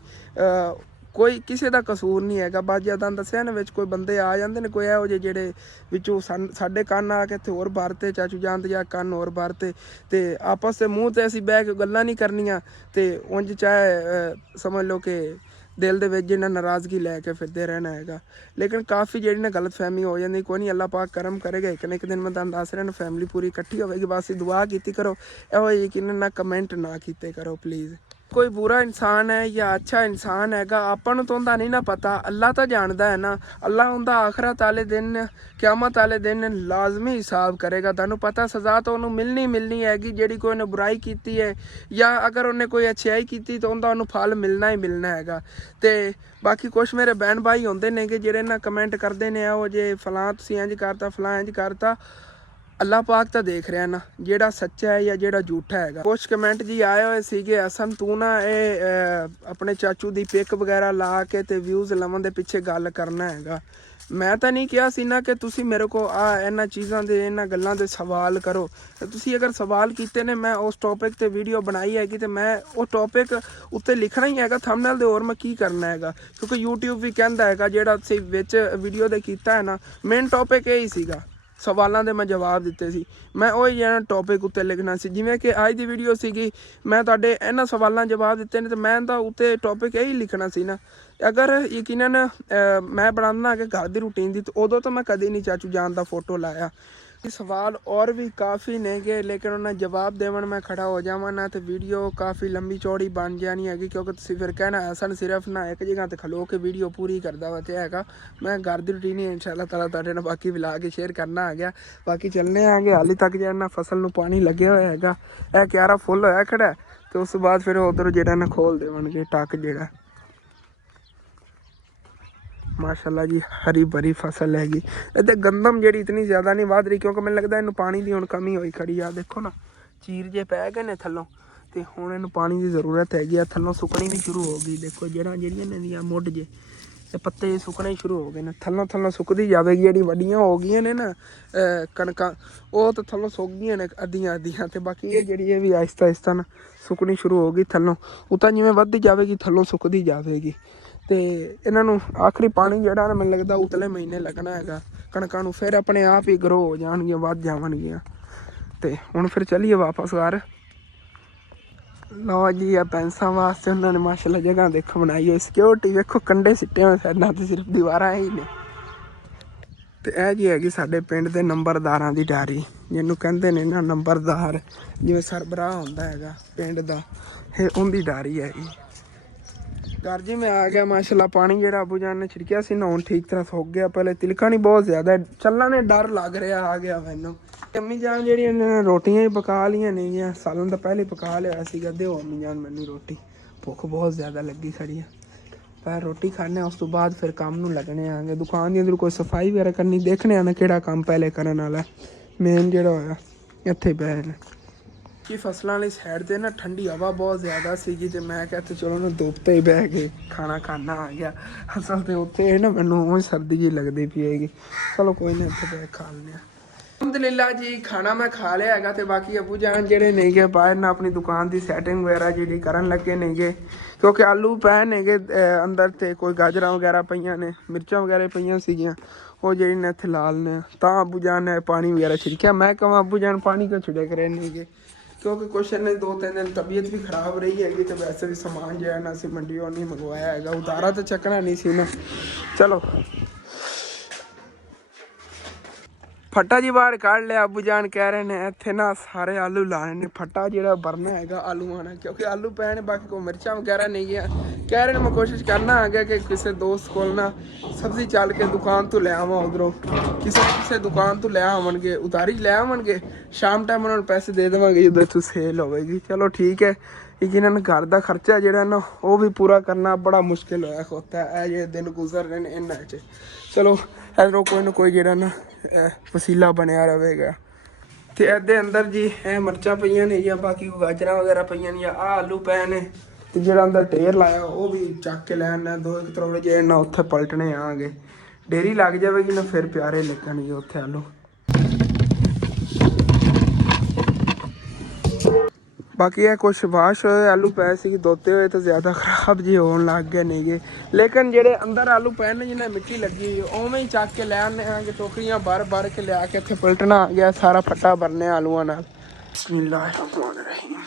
ਕੋਈ ਕਿਸੇ ਦਾ ਕਸੂਰ ਨਹੀਂ ਹੈਗਾ। ਬਸ ਜਦੋਂ ਦੱਸਿਆ ਨਾ ਵਿੱਚ ਕੋਈ ਬੰਦੇ ਆ ਜਾਂਦੇ ਨੇ, ਕੋਈ ਇਹੋ ਜਿਹੇ ਜਿਹੜੇ ਵਿੱਚੋਂ ਸਾਡੇ ਕੰਨ ਆ ਕੇ ਇੱਥੇ ਹੋਰ ਬਾਰਤੇ, ਚਾਚੂ ਜਾਨ ਦੇ ਜਾਂ ਕੰਨ ਹੋਰ ਬਾਰਤੇ, ਤੇ ਆਪਸ ਦੇ ਮੂੰਹ ਤੇ ਅਸੀਂ ਬਹਿ ਕੇ ਗੱਲਾਂ ਨਹੀਂ ਕਰਨੀਆਂ। ਤੇ ਉਂਝ ਚਾਹੇ ਸਮਝ ਲਓ ਕਿ ਦਿਲ ਦੇ ਵਿੱਚ ਜਿਹਨਾਂ ਨਾਰਾਜ਼ਗੀ ਲੈ ਕੇ ਫਿਰਦੇ ਰਹਿਣਾ ਹੈਗਾ। ਲੇਕਿਨ ਕਾਫੀ ਜਿਹੜੀ ਨਾ ਗਲਤ ਫਹਿਮੀ ਹੋ ਜਾਂਦੀ। ਕੋਈ ਨਹੀਂ, ਅੱਲਾਹ ਪਾਕ ਕਰਮ ਕਰੇਗਾ, ਇੱਕ ਨਾ ਇੱਕ ਦਿਨ ਮੈਂ ਤੁਹਾਨੂੰ ਦੱਸ ਰਿਹਾ ਨਾ ਫੈਮਿਲੀ ਪੂਰੀ ਇਕੱਠੀ ਹੋਵੇਗੀ। ਬਸ ਦੁਆ ਕੀਤੀ ਕਰੋ, ਇਹੋ ਯਕੀਨ ਨਾ ਕਮੈਂਟ ਨਾ ਕੀਤੇ ਕਰੋ ਪਲੀਜ਼। ਕੋਈ ਬੁਰਾ ਇਨਸਾਨ ਹੈ ਜਾਂ ਅੱਛਾ ਇਨਸਾਨ ਹੈਗਾ ਆਪਾਂ ਨੂੰ ਤਾਂ ਉਹਦਾ ਨਹੀਂ ਨਾ ਪਤਾ, ਅੱਲਾਹ ਤਾਂ ਜਾਣਦਾ ਹੈ ਨਾ। ਅੱਲਾਹ ਉਹਦਾ ਆਖਰਤ ਵਾਲੇ ਦਿਨ, ਕਿਆਮਤ ਵਾਲੇ ਦਿਨ ਲਾਜ਼ਮੀ ਹਿਸਾਬ ਕਰੇਗਾ। ਤੁਹਾਨੂੰ ਪਤਾ ਸਜ਼ਾ ਤਾਂ ਉਹਨੂੰ ਮਿਲਣੀ ਹੈਗੀ, ਜਿਹੜੀ ਕੋਈ ਉਹਨੇ ਬੁਰਾਈ ਕੀਤੀ ਹੈ ਜਾਂ ਅਗਰ ਉਹਨੇ ਕੋਈ ਅੱਛਾਈ ਕੀਤੀ ਤਾਂ ਉਹਦਾ ਉਹਨੂੰ ਫਲ ਮਿਲਣਾ ਹੀ ਮਿਲਣਾ ਹੈਗਾ। ਤੇ ਬਾਕੀ ਕੁਛ ਮੇਰੇ ਭੈਣ ਭਾਈ ਹੁੰਦੇ ਨੇਗੇ ਜਿਹੜੇ ਨਾ ਕਮੈਂਟ ਕਰਦੇ ਨੇ ਉਹ ਜੇ ਫਲਾਂ ਤੁਸੀਂ ਇੰਝ ਕਰਤਾ, ਫਲਾਂ ਇੰਝ ਕਰਤਾ। ਅੱਲਾਹ ਪਾਕ ਤਾਂ ਦੇਖ ਰਿਹਾ ਨਾ ਜਿਹੜਾ ਸੱਚਾ ਹੈ ਜਾਂ ਜਿਹੜਾ ਝੂਠਾ ਹੈਗਾ। ਕੁਛ ਕਮੈਂਟ ਜੀ ਆਏ ਹੋਏ ਸੀਗੇ, ਅਸਨ ਤੂੰ ਨਾ ਇਹ ਆਪਣੇ ਚਾਚੂ ਦੀ ਪਿਕ ਵਗੈਰਾ ਲਾ ਕੇ ਤੇ ਵਿਊਜ਼ ਲਵਣ ਦੇ ਪਿੱਛੇ ਗੱਲ ਕਰਨਾ ਹੈਗਾ। ਮੈਂ ਤਾਂ ਨਹੀਂ ਕਿਹਾ ਸੀ ਨਾ ਕਿ ਤੁਸੀਂ ਮੇਰੇ ਕੋਲ ਇਹਨਾਂ ਚੀਜ਼ਾਂ ਦੇ, ਇਹਨਾਂ ਗੱਲਾਂ ਦੇ ਸਵਾਲ ਕਰੋ। ਤੁਸੀਂ ਅਗਰ ਸਵਾਲ ਕੀਤੇ ਨੇ, ਮੈਂ ਉਸ ਟੌਪਿਕ ਤੇ ਵੀਡੀਓ ਬਣਾਈ ਹੈਗੀ, ਤੇ ਮੈਂ ਉਹ ਟੌਪਿਕ ਉੱਤੇ ਲਿਖਣਾ ਹੀ ਹੈਗਾ ਥੰਬਨੇਲ ਦੇ। ਹੋਰ ਮੈਂ ਕੀ ਕਰਨਾ ਹੈਗਾ, ਕਿਉਂਕਿ YouTube ਵੀ ਕਹਿੰਦਾ ਹੈਗਾ ਜਿਹੜਾ ਤੁਸੀਂ ਵਿੱਚ ਵੀਡੀਓ ਦੇ ਕੀਤਾ ਹੈ ਨਾ, ਮੇਨ ਟੌਪਿਕ ਇਹ ਹੀ ਸੀਗਾ, ਸਵਾਲਾਂ ਦੇ ਮੈਂ ਜਵਾਬ ਦਿੱਤੇ ਸੀ। ਮੈਂ ਉਹੀ ਜਿਹੜਾ ਟੌਪਿਕ ਉੱਤੇ ਲਿਖਣਾ ਸੀ। ਜਿਵੇਂ ਕਿ ਅੱਜ ਦੀ ਵੀਡੀਓ ਸੀਗੀ, ਮੈਂ ਤੁਹਾਡੇ ਇਹਨਾਂ ਸਵਾਲਾਂ ਜਵਾਬ ਦਿੱਤੇ ਨੇ, ਤੇ ਮੈਂ ਤਾਂ ਉੱਤੇ ਟੌਪਿਕ ਇਹੀ ਲਿਖਣਾ ਸੀ ਨਾ। ਅਗਰ ਯਕੀਨਨ ਮੈਂ ਬਣਾਉਣਾ ਕਿ ਘਰ ਦੀ ਰੂਟੀਨ ਦੀ, ਉਦੋਂ ਤਾਂ ਮੈਂ ਕਦੇ ਨਹੀਂ ਚਾਚੂ ਜਾਨ ਦਾ ਫੋਟੋ ਲਾਇਆ। ਸਵਾਲ ਔਰ ਵੀ ਕਾਫੀ ਨੇਗੇ, ਲੇਕਿਨ ਉਹਨਾਂ ਜਵਾਬ ਦੇਵਣ ਮੈਂ ਖੜਾ ਹੋ ਜਾਵਾਂ ਨਾ ਤੇ ਵੀਡੀਓ ਕਾਫੀ ਲੰਬੀ ਚੌੜੀ ਬਣ ਜਾਣੀ ਹੈਗੀ। ਕਿਉਂਕਿ ਤੁਸੀਂ ਫਿਰ ਕਹਿਣਾ ਅਸਨ ਸਿਰਫ ਨਾ ਇੱਕ ਜਗ੍ਹਾ ਤੇ ਖਲੋ ਕੇ ਵੀਡੀਓ ਪੂਰੀ ਕਰਦਾ ਵਾ, ਤੇ ਹੈਗਾ ਮੈਂ ਘਰ ਦੀ ਰੂਟੀਨ ਹੀ ਇਨਸ਼ਾਅੱਲਾ ਤਾਲਾ ਤੁਹਾਡੇ ਨਾਲ ਬਾਕੀ ਵੀ ਲਾ ਕੇ ਸ਼ੇਅਰ ਕਰਨਾ ਆ ਗਿਆ। ਬਾਕੀ ਚੱਲਣੇ ਆਂਗੇ। ਹਾਲੇ ਤੱਕ ਜਿਹੜਾ ਨਾ ਫਸਲ ਨੂੰ ਪਾਣੀ ਲੱਗਿਆ ਹੋਇਆ ਹੈਗਾ, ਇਹ ਕਿਆਰਾ ਫੁੱਲ ਹੋਇਆ ਖੜਾ। ਤੇ ਉਸ ਤੋਂ ਬਾਅਦ ਫਿਰ ਉਧਰ ਜਿਹੜਾ ਨਾ ਖੋਲ ਦੇਵਣਗੇ ਟੱਕ ਜਿਹੜਾ। माशाल्लाह जी हरी भरी फसल हैगी। इतने गंदम जी इतनी ज़्यादा नहीं वध रही क्योंकि मैंने लगता है इन पानी की हुण कमी होई खड़ी आ। देखो ना चीर जे पै गए ने थल्लों तो हुण इन पानी की जरूरत हैगी। थल्लों सुकनी भी शुरू हो गई। देखो जड़ां जिहड़ियां ने दियां मुढ़ जे ते पत्ते सुकने शुरू हो गए ने। थल्लों थल्लों सुकदी जावेगी। जिहड़ी वड्डियां हो गईयां ने ना कणकां वो तो थल्लों सुक गईयां ने अद्धियां अद्धियां ते बाकी ये जिहड़ी ये भी आहिस्ता आहिस्ता ना सुकनी शुरू हो गई। थल्लों उतां जिवें वधदी जावेगी थल्लों सुकदी जावेगी। तो इन्हों आखिरी पानी जोड़ा ना मैंने लगता उतले महीने लगना है कणकों नूं फिर अपने आप ही ग्रो हो जाएगियां वध जावणगियां। तो हुण फिर चलीए वापस घर। लो जी आ पैंसा वास्ते उन्होंने माशाल्लाह जगह देखो बनाई हुई। सिक्योरिटी देखो कंडे सिट्टे हुए साइडां ते सिर्फ दीवारां ही ने। तो यह जी हैगी साडे पिंड दे नंबरदारां दी डायरी जिन्हों कहंदे ने ना नंबरदार जिवें सरबराह हुंदा हैगा पिंड दा उनकी डायरी हैगी। घर जी में आ गया माशाल्लाह। पानी जेड़ा अबू जान ने छिड़किया सी ना हुण ठीक तरह सुक गया। पहले तिलका नहीं बहुत ज़्यादा चलना ने डर लग रहा आ गया मैनू। अम्मी जान जी रोटियां ही पका लियां नहीं सालन तो पहले पका लिया सीगा। दो अम्मी जान मैनू रोटी भुख बहुत ज़्यादा लगी खड़ी है। पर रोटी खाने उस तो बाद फिर काम नूं लगने आंगे। दुकान के अंदर कोई सफाई वगैरह करनी देखने आना किहड़ा काम पहले करने वाला मेन जिहड़ा होया इत्थे पए ने कि फसलों वाली साइड से ना ठंडी हवा बहुत ज़्यादा सी। तो मैं कहते चलो ना धुप ते बह के खाना खाना आ गया। असल तो उत्थे ना मैनू सर्दी जी लगती पी हैगी। चलो कोई ना इत्थे बह खा लें। अलहमदुलिल्लाह जी खाना मैं खा लिया हैगा। तो बाकी अबू जान जेडे नहीं गए बाहर ना अपनी दुकान की सैटिंग वगैरह जी करन लगे नहीं गए क्योंकि आलू पै ने गे अंदर तो कोई गाजर वगैरह पईयां ने मिर्चां वगैरह पईयां सीगियां वो जी ने इत्थे लाल ने। तां अबू जान ने पानी वगैरह छिड़किया। मैं कहां अबू जान पानी क्यों छिड़क रहे नहीं गए क्योंकि कुछ ने 2-3 दिन तबीयत भी खराब रही हैगी। तो वैसे भी समान जो है ना असीं मंडियों नहीं मंगवाया हैगा। उतारा तो चकना नहीं सी ना। चलो फट्टा जी बाहर काढ़ लिया। अबू जान कह रहे हैं इत्थे ना सारे आलू लाने ने। फट्टा जो भरना है आलूआं ने क्योंकि आलू पे ने बाकी कोई मिर्चा वगैरह नहीं है। कह रहे हैं मैं कोशिश करना है कि किसी दोस्त को ना सब्जी चल के दुकान तो ले आवा उधरों किसी दुकान तो ले आवे उतारी ले आवे शाम टाइम उन्होंने पैसे दे देवे उधर तो सेल होगी। चलो ठीक है। इन्होंने घर का खर्चा जो ना वो भी पूरा करना बड़ा मुश्किल होया होता है। ये दिन गुजर रहे हैं इन्होंने च। चलो इधरों कोई ना कोई जो ना वसीला बनया रहेगा। तो एदे अंदर जी मिर्चा पईयां ने या बाकी गाजर वगैरह पईयां ने या आलू पे ने। तो जो अंदर ढेर लाया वो भी चक के लैना 2-1 तरौड़े जे ना उत्थे पलटने आगे डेरी लग जाएगी ना फिर प्यारे लगणगे उत्थे आलू। बाकी है कुछ वाश होए आलू पै सी धोते हुए तो ज़्यादा खराब जी होने लग गए नहीं गए। लेकिन जेडे अंदर आलू पै ने जिन्हें मिट्टी लगी उवें ही चक के ले आने कि टोकरियां भर भर के लिया के इत्थे पलटना आ गया सारा फट्टा भरने आलूआं नाल। बिस्मिल्लाहिर्रहमानिर्रहीम।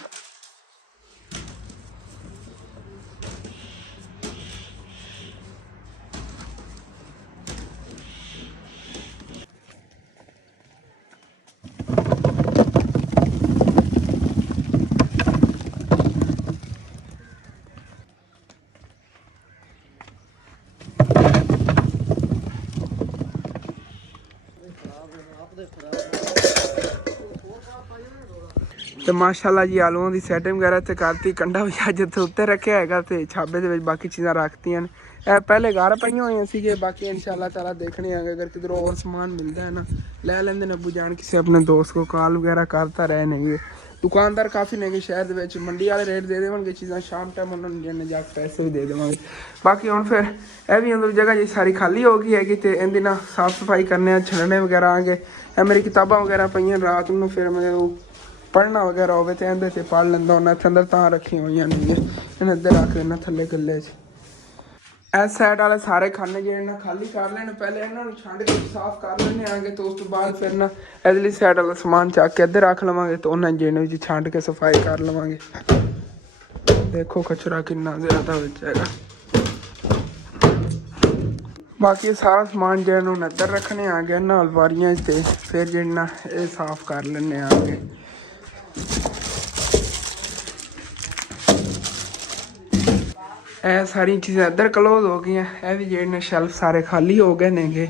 तो माशाल्लाह जी आलूओं की सैटिंग वगैरह इत्थे करती। कंडा भी अज इत्थे उत्ते रखिया हैगा ते छाबे दे विच बाकी चीज़ां रखतियां ने। पहले घर पईयां होईयां सीगे बाकी इंशाल्लाह ताला देखने आगे अगर किधरों और सामान मिलता है ना ले लेंदे ने अबू जान किसी अपने दोस्त को कॉल वगैरह करता रहे नहीं। दुकानदार काफ़ी ने शहर दे विच मंडी वाले रेट दे देवणगे चीज़ां शाम टाइम उन्होंने जिन्ने जाके पैसे भी दे देवांगे। बाकी हुण फिर यह भी अंदर जगह जी सारी खाली हो गई हैगी तो इहदी ना साफ सफाई करने छड़ने वगैरह आगे। मेरी किताबां वगैरह पईयां रात नूं फिर मैं पढ़ना वगैरह हो तो इहदे ते पढ़ लेंदा हुन्ना। इत्थे अंदर तां रखी हुई नहीं इन्हें इधर रख देना थल्ले गल्ले च। इस साइड वाले सारे खाने जो ना खाली कर लेने पहले इन्होंने छंड के साफ कर लेने आगे। तो उस तो बाद फिर ना इधरली साइड वाला समान चक के इधर रख लवांगे तो उन्हें जेने भी छंड के सफाई कर लवांगे। देखो कचरा कितना ज़्यादा विच हैगा। बाकी सारा समान जो इधर रखने आ गया ना अलमारियां ते फिर जिन्ना ये साफ कर लेने आगे। ਇਹ ਸਾਰੀਆਂ ਚੀਜ਼ਾਂ ਇੱਧਰ ਕਲੋਜ਼ ਹੋ ਗਈਆਂ। ਇਹ ਵੀ ਜਿਹੜੇ ਨੇ ਸ਼ੈਲਫ ਸਾਰੇ ਖਾਲੀ ਹੋ ਗਏ ਨੇਗੇ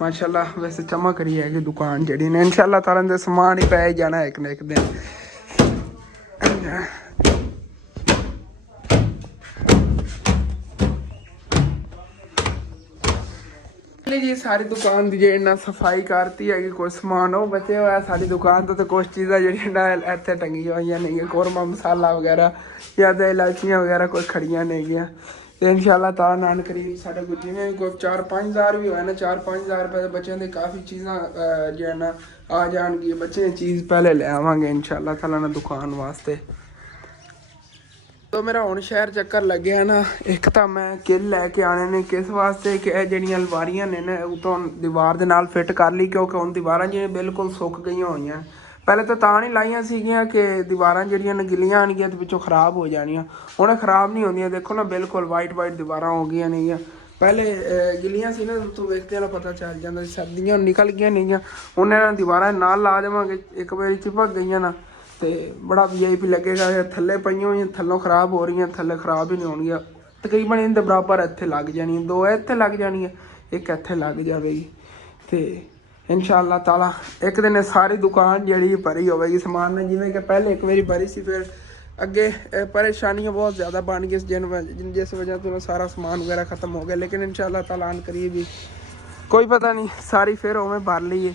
ਮਾਸ਼ਾਅੱਲਾ। ਵੈਸੇ ਚਮਕ ਰਹੀ ਹੈਗੀ ਦੁਕਾਨ ਜਿਹੜੀ ਨੇ ਇੰਸ਼ਾਅੱਲਾ ਤਾਲਾ ਦੇ ਸਮਾਨ ਹੀ ਪੈ ਜਾਣਾ ਇੱਕ ਨਾ ਇੱਕ ਦਿਨ। ਜੀ ਸਾਰੀ ਦੁਕਾਨ ਦੀ ਜਿਹੜੀ ਨਾ ਸਫਾਈ ਕਰਤੀ ਹੈਗੀ, ਕੁਛ ਸਮਾਨ ਉਹ ਬਚੇ ਹੋਇਆ ਸਾਡੀ ਦੁਕਾਨ ਤੋਂ, ਤੇ ਕੁਛ ਚੀਜ਼ਾਂ ਜਿਹੜੀਆਂ ਨਾ ਇੱਥੇ ਟੰਗੀਆਂ ਹੋਈਆਂ ਨੇਗੀਆਂ, ਕੋਰਮਾ ਮਸਾਲਾ ਵਗੈਰਾ ਜਾਂ ਤਾਂ ਇਲਾਚੀਆਂ ਵਗੈਰਾ ਕੋਈ ਖੜੀਆਂ ਨੇਗੀਆਂ। ਤੇ ਇਨਸ਼ਾਅੱਲਾ ਤਾਲਾ ਨਾਨ ਕਰੀਮ ਸਾਡੇ ਕੋਲ ਜਿਵੇਂ ਵੀ ਕੋਈ 4-5 ਹਜ਼ਾਰ ਵੀ ਹੋਇਆ ਨਾ, 4-5 ਹਜ਼ਾਰ ਰੁਪਏ ਦੇ ਬੱਚਿਆਂ ਦੇ ਕਾਫੀ ਚੀਜ਼ਾਂ ਜਿਹੜਾ ਨਾ ਆ ਜਾਣਗੀਆਂ। ਬੱਚੇ ਦੀ ਚੀਜ਼ ਪਹਿਲੇ ਲੈ ਆਵਾਂਗੇ ਇਨਸ਼ਾਅੱਲਾ ਤਾਲਾ ਨਾ ਦੁਕਾਨ ਵਾਸਤੇ। तो मेरा हुण शहर चक्कर लग्या ना, एक तो मैं किल लैके आने ने किस वास्ते कि जिहड़ियां अलवारियां ने ना उतों दीवार दे नाल फिट कर ली, क्योंकि हुण दीवारां जिवें बिल्कुल सुक गईयां होईयां। पहले तो तां नहीं लाइयां सीगियां कि दीवारां जिहड़ियां ने गिल्लियां आणगियां ते पिछों खराब हो जाणियां। हुण खराब नहीं होंदियां, देखो ना बिल्कुल वाइट वाइट दीवारां हो गईयां नेगियां। पहले गिल्लियां सी ना तो वेखते ना पता चल जांदा, सर्दियां निकल गईयां नेगियां। हुण इन्हां दीवारां नाल ला देवांगे, एक वारी चिपक गईयां ना तो बड़ा VIP लगेगा। थल्ले पईयां होईयां, थल्लों खराब हो रही, थल्ले खराब ही नहीं होणगियां। तकरीबन इनके बराबर इत्थे लग जानियां, 2 इत्थे लग जानियां, एक इत्थे लग जाएगी। तो इंशाअल्लाह ताला एक दिन सारी दुकान जिहड़ी भरी होवेगी समान ने, जिवें कि पहले एक बारी भरी सी, फिर अगे परेशानियां बहुत ज़्यादा बन गई जिस वजह तो सारा समान वगैरह ख़त्म हो गया। लेकिन इंशाअल्लाह ताला आन करीब ही कोई पता नहीं सारी फिर उवें भर लीए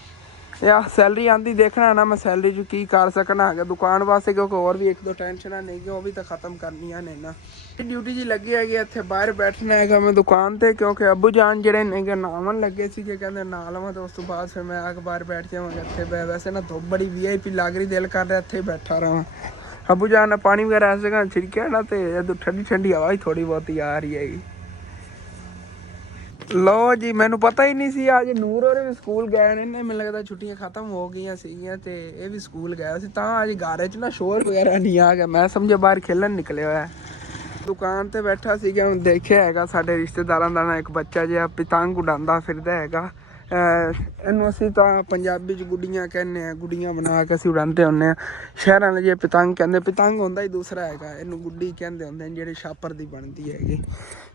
या सैलरी आंदी देखना ना, मैं सैलरी च की कर सकना है दुकान वास्ते, क्योंकि और भी 1-2 टेंशन नहीं कि वो भी तो खत्म करनियां ने ना। ड्यूटी जी लगी हैगी इत्थे बाहर बैठना है मैं दुकान ते, क्योंकि अबू जान जेडे ने नावन लगे सी कि कहंदे ना लवां, तो उस तो बाद फिर मैं आके बाहर बैठ जावांगा इत्थे। वैसे ना धुप बड़ी VIP लग रही, दिल कर रहा इत्थे बैठा रहां। अबू जान ने पानी वगैरह ऐसे जगह छिड़किया ना, तो ठंडी ठंडी हवा ही थोड़ी बहुत आ रही हैगी। लो जी, मैनू पता ही नहीं सी अज नूर होर भी स्कूल गए ने, मैनूं लगदा छुट्टियां खत्म हो गई सीगियां ते ये भी स्कूल गया सी, तां अज घर च ना शोर वगैरह नहीं आ गया। मैं समझा बाहर खेलन निकले होया। दुकान ते बैठा सीगा, हुण देखिया हैगा साडे रिश्तेदारां दा ना एक बच्चा जिहा पतंग उडांदा फिरदा हैगा। इहनूं असीं तां पंजाबी च गुड्डियां कहने आ, गुड्डियां बना के असीं उडांदे हुंदे आ। शहरां दे जे पतंग कहंदे, पतंग हुंदा ही दूसरा हैगा, इहनूं गुड्डी कहंदे हुंदे ने, जिहड़ी छापर दी बनदी हैगी।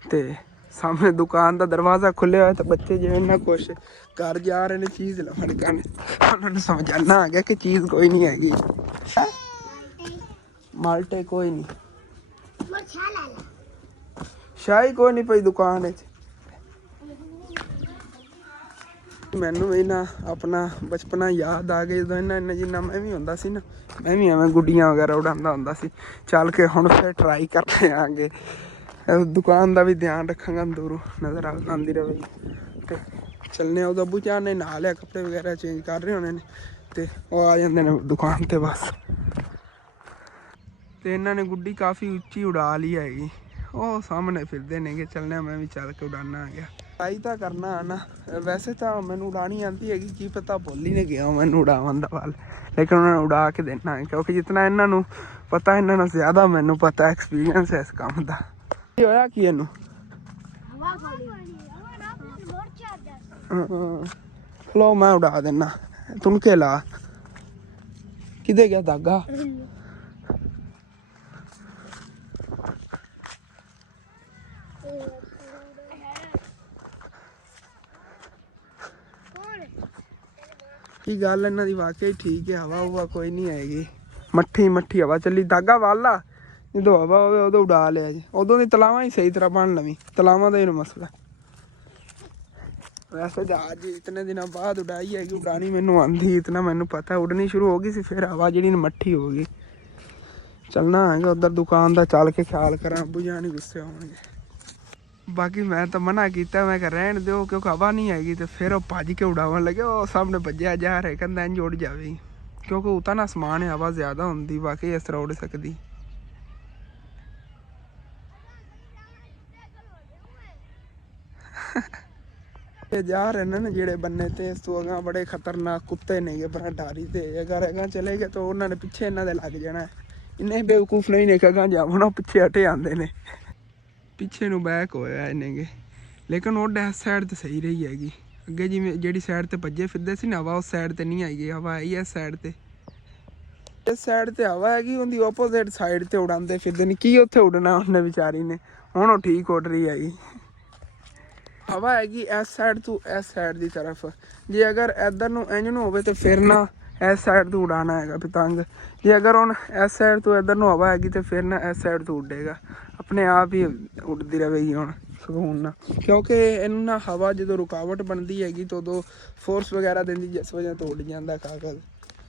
ते सामने दुकान का दरवाज़ा खुलिया है, तो बच्चे जो इन्ना कुछ घर जा रहे हैं चीज़ लफड़ कर, उन्होंने समझाना आ गया कि चीज़ कोई नहीं हैगी। माल्टे कोई नहीं, शाही कोई नहीं पई दुकान। मैनू भी ना अपना बचपना याद आ गया, जो इन्ना जिन्ना मैं भी होंदा सी ना, मैं भी एवें गुड्डियां वगैरह उड़ांदा होंदा सी। चल के हुण फिर ट्राई करते आगे, दुकान का भी ध्यान रखांगा, दूरों नज़र आती रहेगी। तो चलने उदा अबू चान ने नहा लिया, कपड़े वगैरह चेंज कर रहे होने ने, तो वो आ जाते हैं दुकान पर बस। तो इन्होंने गुड्डी काफ़ी उच्ची उड़ा ली हैगी, वो सामने फिरते ने कि चलने, मैं भी चल के उड़ाना आ गया। ट्राई तो करना है ना, वैसे तो मैनू उड़ानी आती हैगी, की पता भुल ही नहीं गया मैनू उड़ावन दा वाल, लेकिन उन्होंने उड़ा के देना है, क्योंकि जितना इन्होंने पता इन्होंने ज़्यादा मैनू पता एक्सपीरियंस है इस काम का। होया की इनू लो मैं उड़ा देना, तुम के ला किधे गया धागा। की गल इन्हां दी वाकई ठीक है, हवा हुआ कोई नहीं आएगी, मट्ठी मट्ठी हवा चली, धागा वाला जो हवा हो उदो उड़ा लिया जी, उदों दी तलावां ही सही तरह बन लवी, तलावां दा ही मसला। वैसे तो अज इतने दिनों बाद उड़ाई हैगी, उड़ानी मैनू आंदी, इतना मैनू पता, उड़नी शुरू हो गई सी, फिर हवा जी मट्ठी हो गई। चलना है उधर दुकान का, चल के ख्याल करा, अबू जान ही गुस्से होंगे। बाकी मैं तो मना किया, मैं रहन दो, क्योंकि हवा नहीं हैगी। तो फिर वह भज के उड़ावन लगे, वो सामने भज्या जा रहे, कहता इंज उड़ जाएगी, क्योंकि उतना ना समान है, हवा ज़्यादा होंगी, बाकी इस तरह उड़ सकती। जा रहे ना जेड़े बन्ने ते इस तो अगा बड़े खतरनाक कुत्ते ने गे, बड़ा डारी, ते अगर अगा चले गए तो उन्होंने पिछे इन्हों के लग जाना। इन्हें बेवकूफ नहीं ने कि अगा जावना, पिछे हटे आते ने, पिछे नू बैक होया इन्हें गे। लेकिन वो इस साइड तो सही रही हैगी, अगे जिमें जी साइड ते भज्जे फिरदे सी ना, हवा उस साइड ते नहीं आई गई, हवा आई इस साइड ते, इस साइड ते हवा हैगी, उनकी ओपोजिट साइड ते उड़ाते फिरदे ने, की उत्थे उड़ना उन्हें बेचारी ने, हुण वो ठीक उड़ रही हैगी। हवा हैगी इस साइड तो इस साइड की तरफ, जे अगर इधर नूं इंज नूं होवे तो फिर ना इस साइड तो उड़ाना है पतंग, जे अगर हुण इस साइड तो इधर नूं हवा हैगी तो फिर ना इस साइड तो उड़ेगा, अपने आप ही उड़ती रहेगी। हुण ਸਕੂਨ ਨਾਲ, ਕਿਉਂਕਿ ਇਹਨੂੰ ਨਾ ਹਵਾ ਜਦੋਂ ਰੁਕਾਵਟ ਬਣਦੀ ਹੈਗੀ ਤਾਂ ਉਦੋਂ ਫੋਰਸ ਵਗੈਰਾ ਦਿੰਦੀ, ਜਿਸ ਵਜ੍ਹਾ ਤੋਂ ਉੱਡ ਜਾਂਦਾ ਕਾਗਜ਼।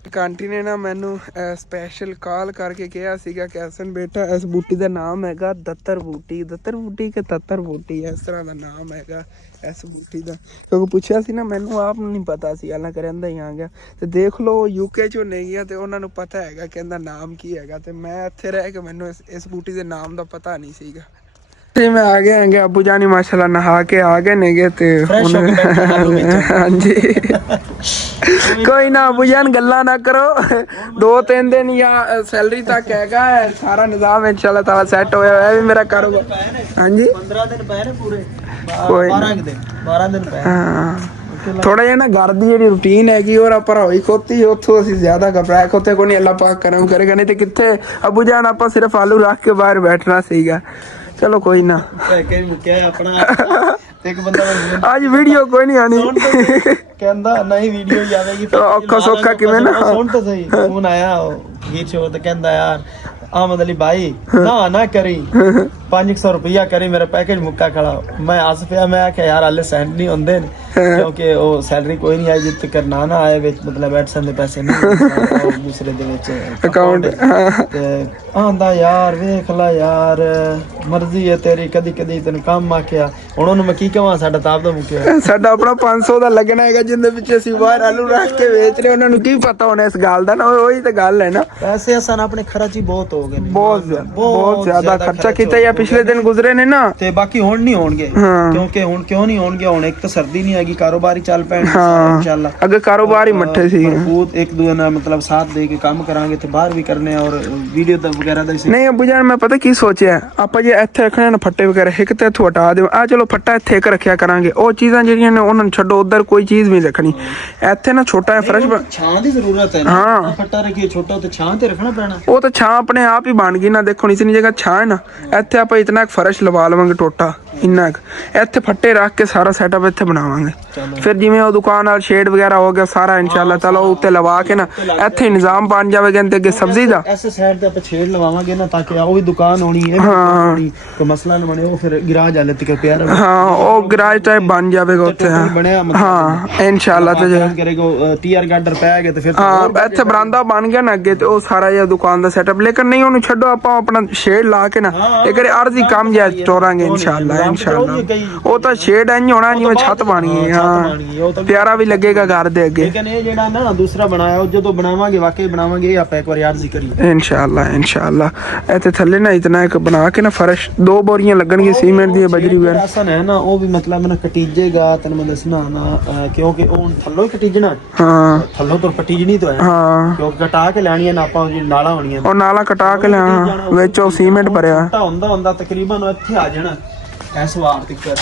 ਇੱਕ ਆਂਟੀ ਨੇ ਨਾ ਮੈਨੂੰ ਸਪੈਸ਼ਲ ਕਾਲ ਕਰਕੇ ਕਿਹਾ ਸੀਗਾ ਕਿ ਹਸਨ ਬੇਟਾ ਇਸ ਬੂਟੀ ਦਾ ਨਾਮ ਹੈਗਾ ਦੱਤਰ ਬੂਟੀ, ਦੱਤਰ ਬੂਟੀ ਕਿ ਤੱਤਰ ਬੂਟੀ, ਇਸ ਤਰ੍ਹਾਂ ਦਾ ਨਾਮ ਹੈਗਾ ਇਸ ਬੂਟੀ ਦਾ। ਕਿਉਂਕਿ ਪੁੱਛਿਆ ਸੀ ਨਾ, ਮੈਨੂੰ ਆਪ ਨੂੰ ਨਹੀਂ ਪਤਾ ਸੀ, ਹਾਲਾਂ ਰਹਿੰਦਾ ਹੀ ਆ ਗਿਆ। ਤੇ ਦੇਖ ਲਓ UK 'ਚੋਂ ਨਹੀਂ ਗਿਆ ਤੇ ਉਹਨਾਂ ਨੂੰ ਪਤਾ ਹੈਗਾ ਕਿ ਇਹਦਾ ਨਾਮ ਕੀ ਹੈਗਾ, ਤੇ ਮੈਂ ਇੱਥੇ ਰਹਿ ਕੇ ਮੈਨੂੰ ਇਸ ਬੂਟੀ ਦੇ ਨਾਮ ਦਾ ਪਤਾ ਨਹੀਂ ਸੀਗਾ। ਤੇ ਮੈਂ ਆ ਗਿਆ ਹੈਗੇ, ਅੱਬੂ ਜਾਨੀ ਮਾਸ਼ਾਅੱਲਾ ਨਹਾ ਕੇ ਆ ਗਏ ਨੇਗੇ ਤੇ ਹਾਂਜੀ ਕੋਈ ਨਾ ਅੱਬੂ ਜਾਨ ਗੱਲਾਂ ਨਾ ਕਰੋ, 2-3 ਦਿਨ ਜਾਂ ਸੈਲਰੀ ਤੱਕ ਹੈਗਾ ਸਾਰਾ ਨਿਜ਼ਾਮ ਇਨਸ਼ਾਅੱਲਾ ਤਾਲਾ ਸੈੱਟ ਹੋਇਆ ਹੋਇਆ। ਵੀ ਮੇਰਾ ਕਾਰੋਬਾਰ ਹਾਂਜੀ 15 ਦਿਨ ਪਏ ਨੇ ਪੂਰੇ, 12 ਦਿਨ ਪਏ। ਹਾਂ ਥੋੜਾ ਜਿਹਾ ਨਾ ਘਰ ਦੀ ਜਿਹੜੀ ਰੂਟੀਨ ਹੈਗੀ ਔਰ ਆਪਾਂ ਹੋਈ ਖੋਤੀ, ਉੱਥੋਂ ਅਸੀਂ ਜ਼ਿਆਦਾ ਘਬਰਾਏ ਖੋਤੇ ਕੋਈ ਨਹੀਂ, ਅੱਲਾ ਪਾਕ ਕਰਮ ਕਰੇਗਾ। ਨਹੀਂ ਤੇ ਕਿੱਥੇ ਅੱਬੂ ਜਾਨ ਆਪਾਂ ਸਿਰਫ ਆਲੂ ਰੱਖ ਕੇ ਬਾਹਰ ਬੈਠਣਾ ਸੀਗਾ। ਚਲੋ ਕੋਈ ਨਾ, ਇੱਕ ਬੰਦਾ ਅੱਜ ਵੀਡੀਓ ਕੋਈ ਨਹੀਂ ਆਣੀ ਕਹਿੰਦਾ ਨਹੀਂ ਵੀਡੀਓ ਜਾਵੇਗੀ ਔਖਾ ਸੌਖਾ ਕਿਵੇਂ ਨਾ। ਸੁਣ ਤਾਂ ਸਹੀ, ਫੋਨ ਆਇਆ ਗੀਤ ਸ਼ੋਅ ਤੇ ਕਹਿੰਦਾ ਯਾਰ ਆਮਦ ਅਲੀ ਭਾਈ ਨਾ ਕਰੀ 500 ਰੁਪਇਆ ਕਰੀ, ਮੇਰਾ ਪੈਕੇਜ ਮੁੱਕਾ ਖੜਾ। ਮੈਂ ਹੱਸ ਪਿਆ, ਮੈਂ ਆਖਿਆ ਯਾਰ ਹਾਲੇ ਸੈਂਡ ਨਹੀਂ ਹੁੰਦੇ ਨੇ, ਕਿਉਂਕਿ ਉਹ ਸੈਲਰੀ ਕੋਈ ਨਹੀਂ ਆਈ ਜਿੱਤ ਕਰਨਾ ਨਾ ਆਏ ਵਿੱਚ, ਮਤਲਬ ਐਡਸਨ ਦੇ ਪੈਸੇ ਨਹੀਂ ਦੂਸਰੇ ਦੇ ਵਿੱਚ ਅਕਾਊਂਟ ਤੇ ਆਂਦਾ ਯਾਰ ਵੇਖ ਲੈ ਯਾਰ ਮਰਜ਼ੀ ਹੈ ਤੇਰੀ, ਕਦੀ ਕਦੀ ਤੈਨੂੰ ਕੰਮ ਆਖਿਆ। ਹੁਣ ਉਹਨੂੰ ਮੈਂ ਕੀ ਕਹਾਂ, ਸਾਡਾ ਤਾਬ ਦਾ ਮੁੱਕਿਆ, ਸਾਡਾ ਆਪਣਾ 500 ਦਾ ਲੱਗਣਾ ਹੈਗਾ ਜਿੰਦੇ ਵਿੱਚ ਅਸੀਂ ਬਾਹਰ ਆਲੂ ਰੱਖ ਕੇ ਵੇਚ ਰਹੇ। ਉਹਨਾਂ ਨੂੰ ਕੀ ਪਤਾ ਹੋਣਾ ਇਸ ਗੱਲ ਦਾ ਨਾ, ਉਹੀ ਤਾਂ ਗੱਲ ਹੈ ਨਾ। ਪੈਸੇ ਅਸਾਂ ਆਪਣੇ ਖਰਚ ਹੀ ਬਹੁਤ ਹੋ ਗਏ ਨੇ, ਬਹੁਤ ਜ਼ਿਆਦਾ ਖਰਚਾ ਕੀਤਾ ਜਾਂ ਪਿਛਲੇ ਦਿਨ ਗੁਜ਼ਰੇ ਨੇ ਨਾ, ਤੇ ਬਾਕੀ ਹੁਣ ਨਹੀਂ ਹੋਣਗੇ। ਕਿਉਂਕਿ ਹੁਣ ਕਿਉਂ ਨਹੀਂ ਹੋਣਗੇ, ਹੁਣ ਇੱਕ ਤਾਂ ਸਰਦੀ ਨਹੀਂ ਹੈਗੀ, ਕਾਰੋਬਾਰ ਹੀ ਚੱਲ ਪੈਣ ਇਨਸ਼ਾਅੱਲਾ। ਅੱਗੇ ਕਾਰੋਬਾਰ ਹੀ ਮੱਠੇ ਸੀ, ਬਹੁਤ ਇੱਕ ਦੂਜੇ ਨਾਲ ਮਤਲਬ ਸਾਥ ਦੇ ਕੇ ਕੰਮ ਕਰਾਂਗੇ ਤੇ ਬਾਹਰ ਵੀ ਕਰਨੇ ਔਰ ਵੀਡੀਓ ਦਾ ਵਗੈਰਾ ਦਾ ਨਹੀਂ। ਅੱਬੂ ਜਾਨ ਮੈਂ ਪਤਾ ਕੀ ਸੋਚਿਆ, ਆਪਾਂ ਜੇ ਇੱਥੇ ਰੱਖਣੇ ਨਾ ਫੱਟੇ ਵਗੈਰਾ, ਇੱਕ ਤੇ ਇੱਥੋਂ ਹਟਾ ਦਿਓ, ਆ ਚਲੋ ਫੱਟਾ ਇੱਥੇ ਇੱਕ ਰੱਖਿਆ ਕਰਾਂਗੇ, ਉਹ ਚੀਜ਼ਾਂ ਜਿਹੜੀਆਂ ਨੇ ਉਹਨਾਂ ਨੂੰ ਛੱਡੋ, ਉਧਰ ਕੋਈ ਚੀਜ਼ ਨਹੀਂ ਰੱਖਣੀ। ਇੱਥੇ ਨਾ ਛੋਟਾ ਜਿਹਾ ਫਰਸ਼, ਛਾਂ ਦੀ ਜ਼ਰੂਰਤ ਹੈ ਨਾ, ਫੱਟਾ ਰੱਖੀਏ ਛੋਟਾ ਤੇ ਛਾਂ ਤੇ ਰੱਖਣਾ ਪੈਣਾ, ਉਹ ਤਾਂ ਛਾਂ ਆਪਣੇ ਆਪ ਹੀ ਬਣ ਗਈ ਨਾ। ਦੇਖੋ ਇਤਨੀ ਜਗ੍ਹਾ ਛਾਂ ਹੈ ਨਾ, ਇੱਥੇ ਆਪਾਂ ਇਤਨਾ ਫਰਸ਼ ਲਵਾ ਲਵਾਂਗੇ ਟੋਟਾ ਇੰਨਾ, ਇੱਥੇ ਫੱਟੇ ਰੱਖ ਕੇ ਸਾਰਾ ਸੈਟਅਪ ਇੱਥੇ ਬਣਾਵਾਂਗੇ। ਫਿਰ ਜਿਵੇਂ ਉਹ ਦੁਕਾਨ ਨਾਲ ਸ਼ੇਡ ਵਗੈਰਾ ਹੋ ਗਿਆ ਸਾਰਾ ਇਨਸ਼ਾਅੱਲਾ ਤਾਲਾ ਉੱਤੇ ਲਵਾ ਕੇ ਨਾ ਇੱਥੇ ਨਿਜ਼ਾਮ ਬਣ ਜਾਵੇਗਾ। ਤੇ ਅੱਗੇ ਸਬਜ਼ੀ ਦਾ ਐਸੇ ਸਾਈਡ ਤੇ ਆਪਾਂ ਛੇੜ ਲਵਾਵਾਂਗੇ ਨਾ, ਤਾਂ ਕਿ ਉਹ ਵੀ ਦੁਕਾਨ ਹੋਣੀ ਹੈ, ਕੋਈ ਮਸਲਾ ਨਾ ਬਣੇ। ਉਹ ਫਿਰ ਗਰਾਜ ਹਾਲੇ ਤੱਕ ਪਿਆ ਰਹੇ, ਹਾਂ ਉਹ ਗਰਾਜ ਟਾਈਪ ਬਣ ਜਾਵੇਗਾ ਉੱਥੇ। ਹਾਂ ਇਨਸ਼ਾਅੱਲਾ ਤੇ ਕਰੇਗਾ ਟੀਆਰ ਗਾਰਡਰ ਪੈ ਗਿਆ ਤੇ ਫਿਰ ਹਾਂ ਇੱਥੇ ਬਰਾਂਦਾ ਬਣ ਗਿਆ ਨਾ ਅੱਗੇ, ਤੇ ਉਹ ਸਾਰਾ ਜਿਹਾ ਦੁਕਾਨ ਦਾ ਸੈਟਅਪ। ਲੇਕਿਨ ਨਹੀਂ ਉਹਨੂੰ ਛੱਡੋ, ਆਪਾਂ ਆਪਣਾ ਸ਼ੇਡ ਲਾ ਕੇ ਨਾ ਇੱਕ ਅਰਜ਼ੀ ਕੰਮ ਜਿਹਾ ਤੋਰਾਂਗੇ ਇਨਸ਼ਾਅੱਲਾ। ਉਹ ਤਾਂ ਸ਼ੇਡ ਇੰਜ ਹੋਣਾ ਜਿਵੇਂ ਛੱਤ ਬਣੀ ਹੈ, ਹਾਂ ਪਿਆਰਾ ਵੀ ਲੱਗੇਗਾ ਘਰ ਦੇ ਅੱਗੇ। ਲੇਕਿਨ ਇਹ ਜਿਹੜਾ ਨਾ ਦੂਸਰਾ ਬਣਾਇਆ, ਉਹ ਜਦੋਂ ਬਣਾਵਾਂਗੇ ਵਾਕਈ ਬਣਾਵਾਂਗੇ, ਇਹ ਆਪਾਂ ਇੱਕ ਵਾਰ ਅਰਜ਼ੀ ਕਰੀਏ ਇਨਸ਼ਾਅੱਲਾ। ਇਨਸ਼ਾਅੱਲਾ ਇੱਥੇ ਥੱਲੇ ਨਾ ਇਤਨਾ ਇੱਕ ਬਣਾ ਕੇ ਨਾ ਫਰਸ਼ 2 ਬੋਰੀਆਂ ਲੱਗਣਗੀਆਂ ਸੀਮੈਂਟ ਦੀ ਬਜਰੀ ਵਗੈਰਾ ਆਸਨ ਹੈ ਨਾ, ਉਹ ਵੀ ਮਤਲਬ ਨਾ ਕਟੀਜੇਗਾ, ਤੈਨੂੰ ਮੈਂ ਦੱਸਣਾ ਨਾ, ਕਿਉਂਕਿ ਉਹ ਥੱਲੋਂ ਹੀ ਕਟੀਜਣਾ। ਹਾਂ ਥੱਲੋਂ ਤੋਂ ਕਟੀਜਣੀ ਤਾਂ ਹੈ, ਹਾਂ ਕਿਉਂਕਿ ਕਟਾ ਕੇ ਲੈਣੀਆਂ ਨਾ ਆਪਾਂ, ਜਿਹੜੀ ਨਾਲਾਂ ਹੋਣੀਆਂ ਉਹ ਨਾਲਾ ਕਟਾ ਕੇ ਲੈਣਾ, ਵਿੱਚ ਉਹ ਸੀਮੈਂਟ ਭਰਿਆ ਹੁੰਦਾ ਤਕਰੀਬਨ ਇੱਥੇ ਆ ਜਾਣਾ ਇਸ ਵਾਰ ਤੱਕ।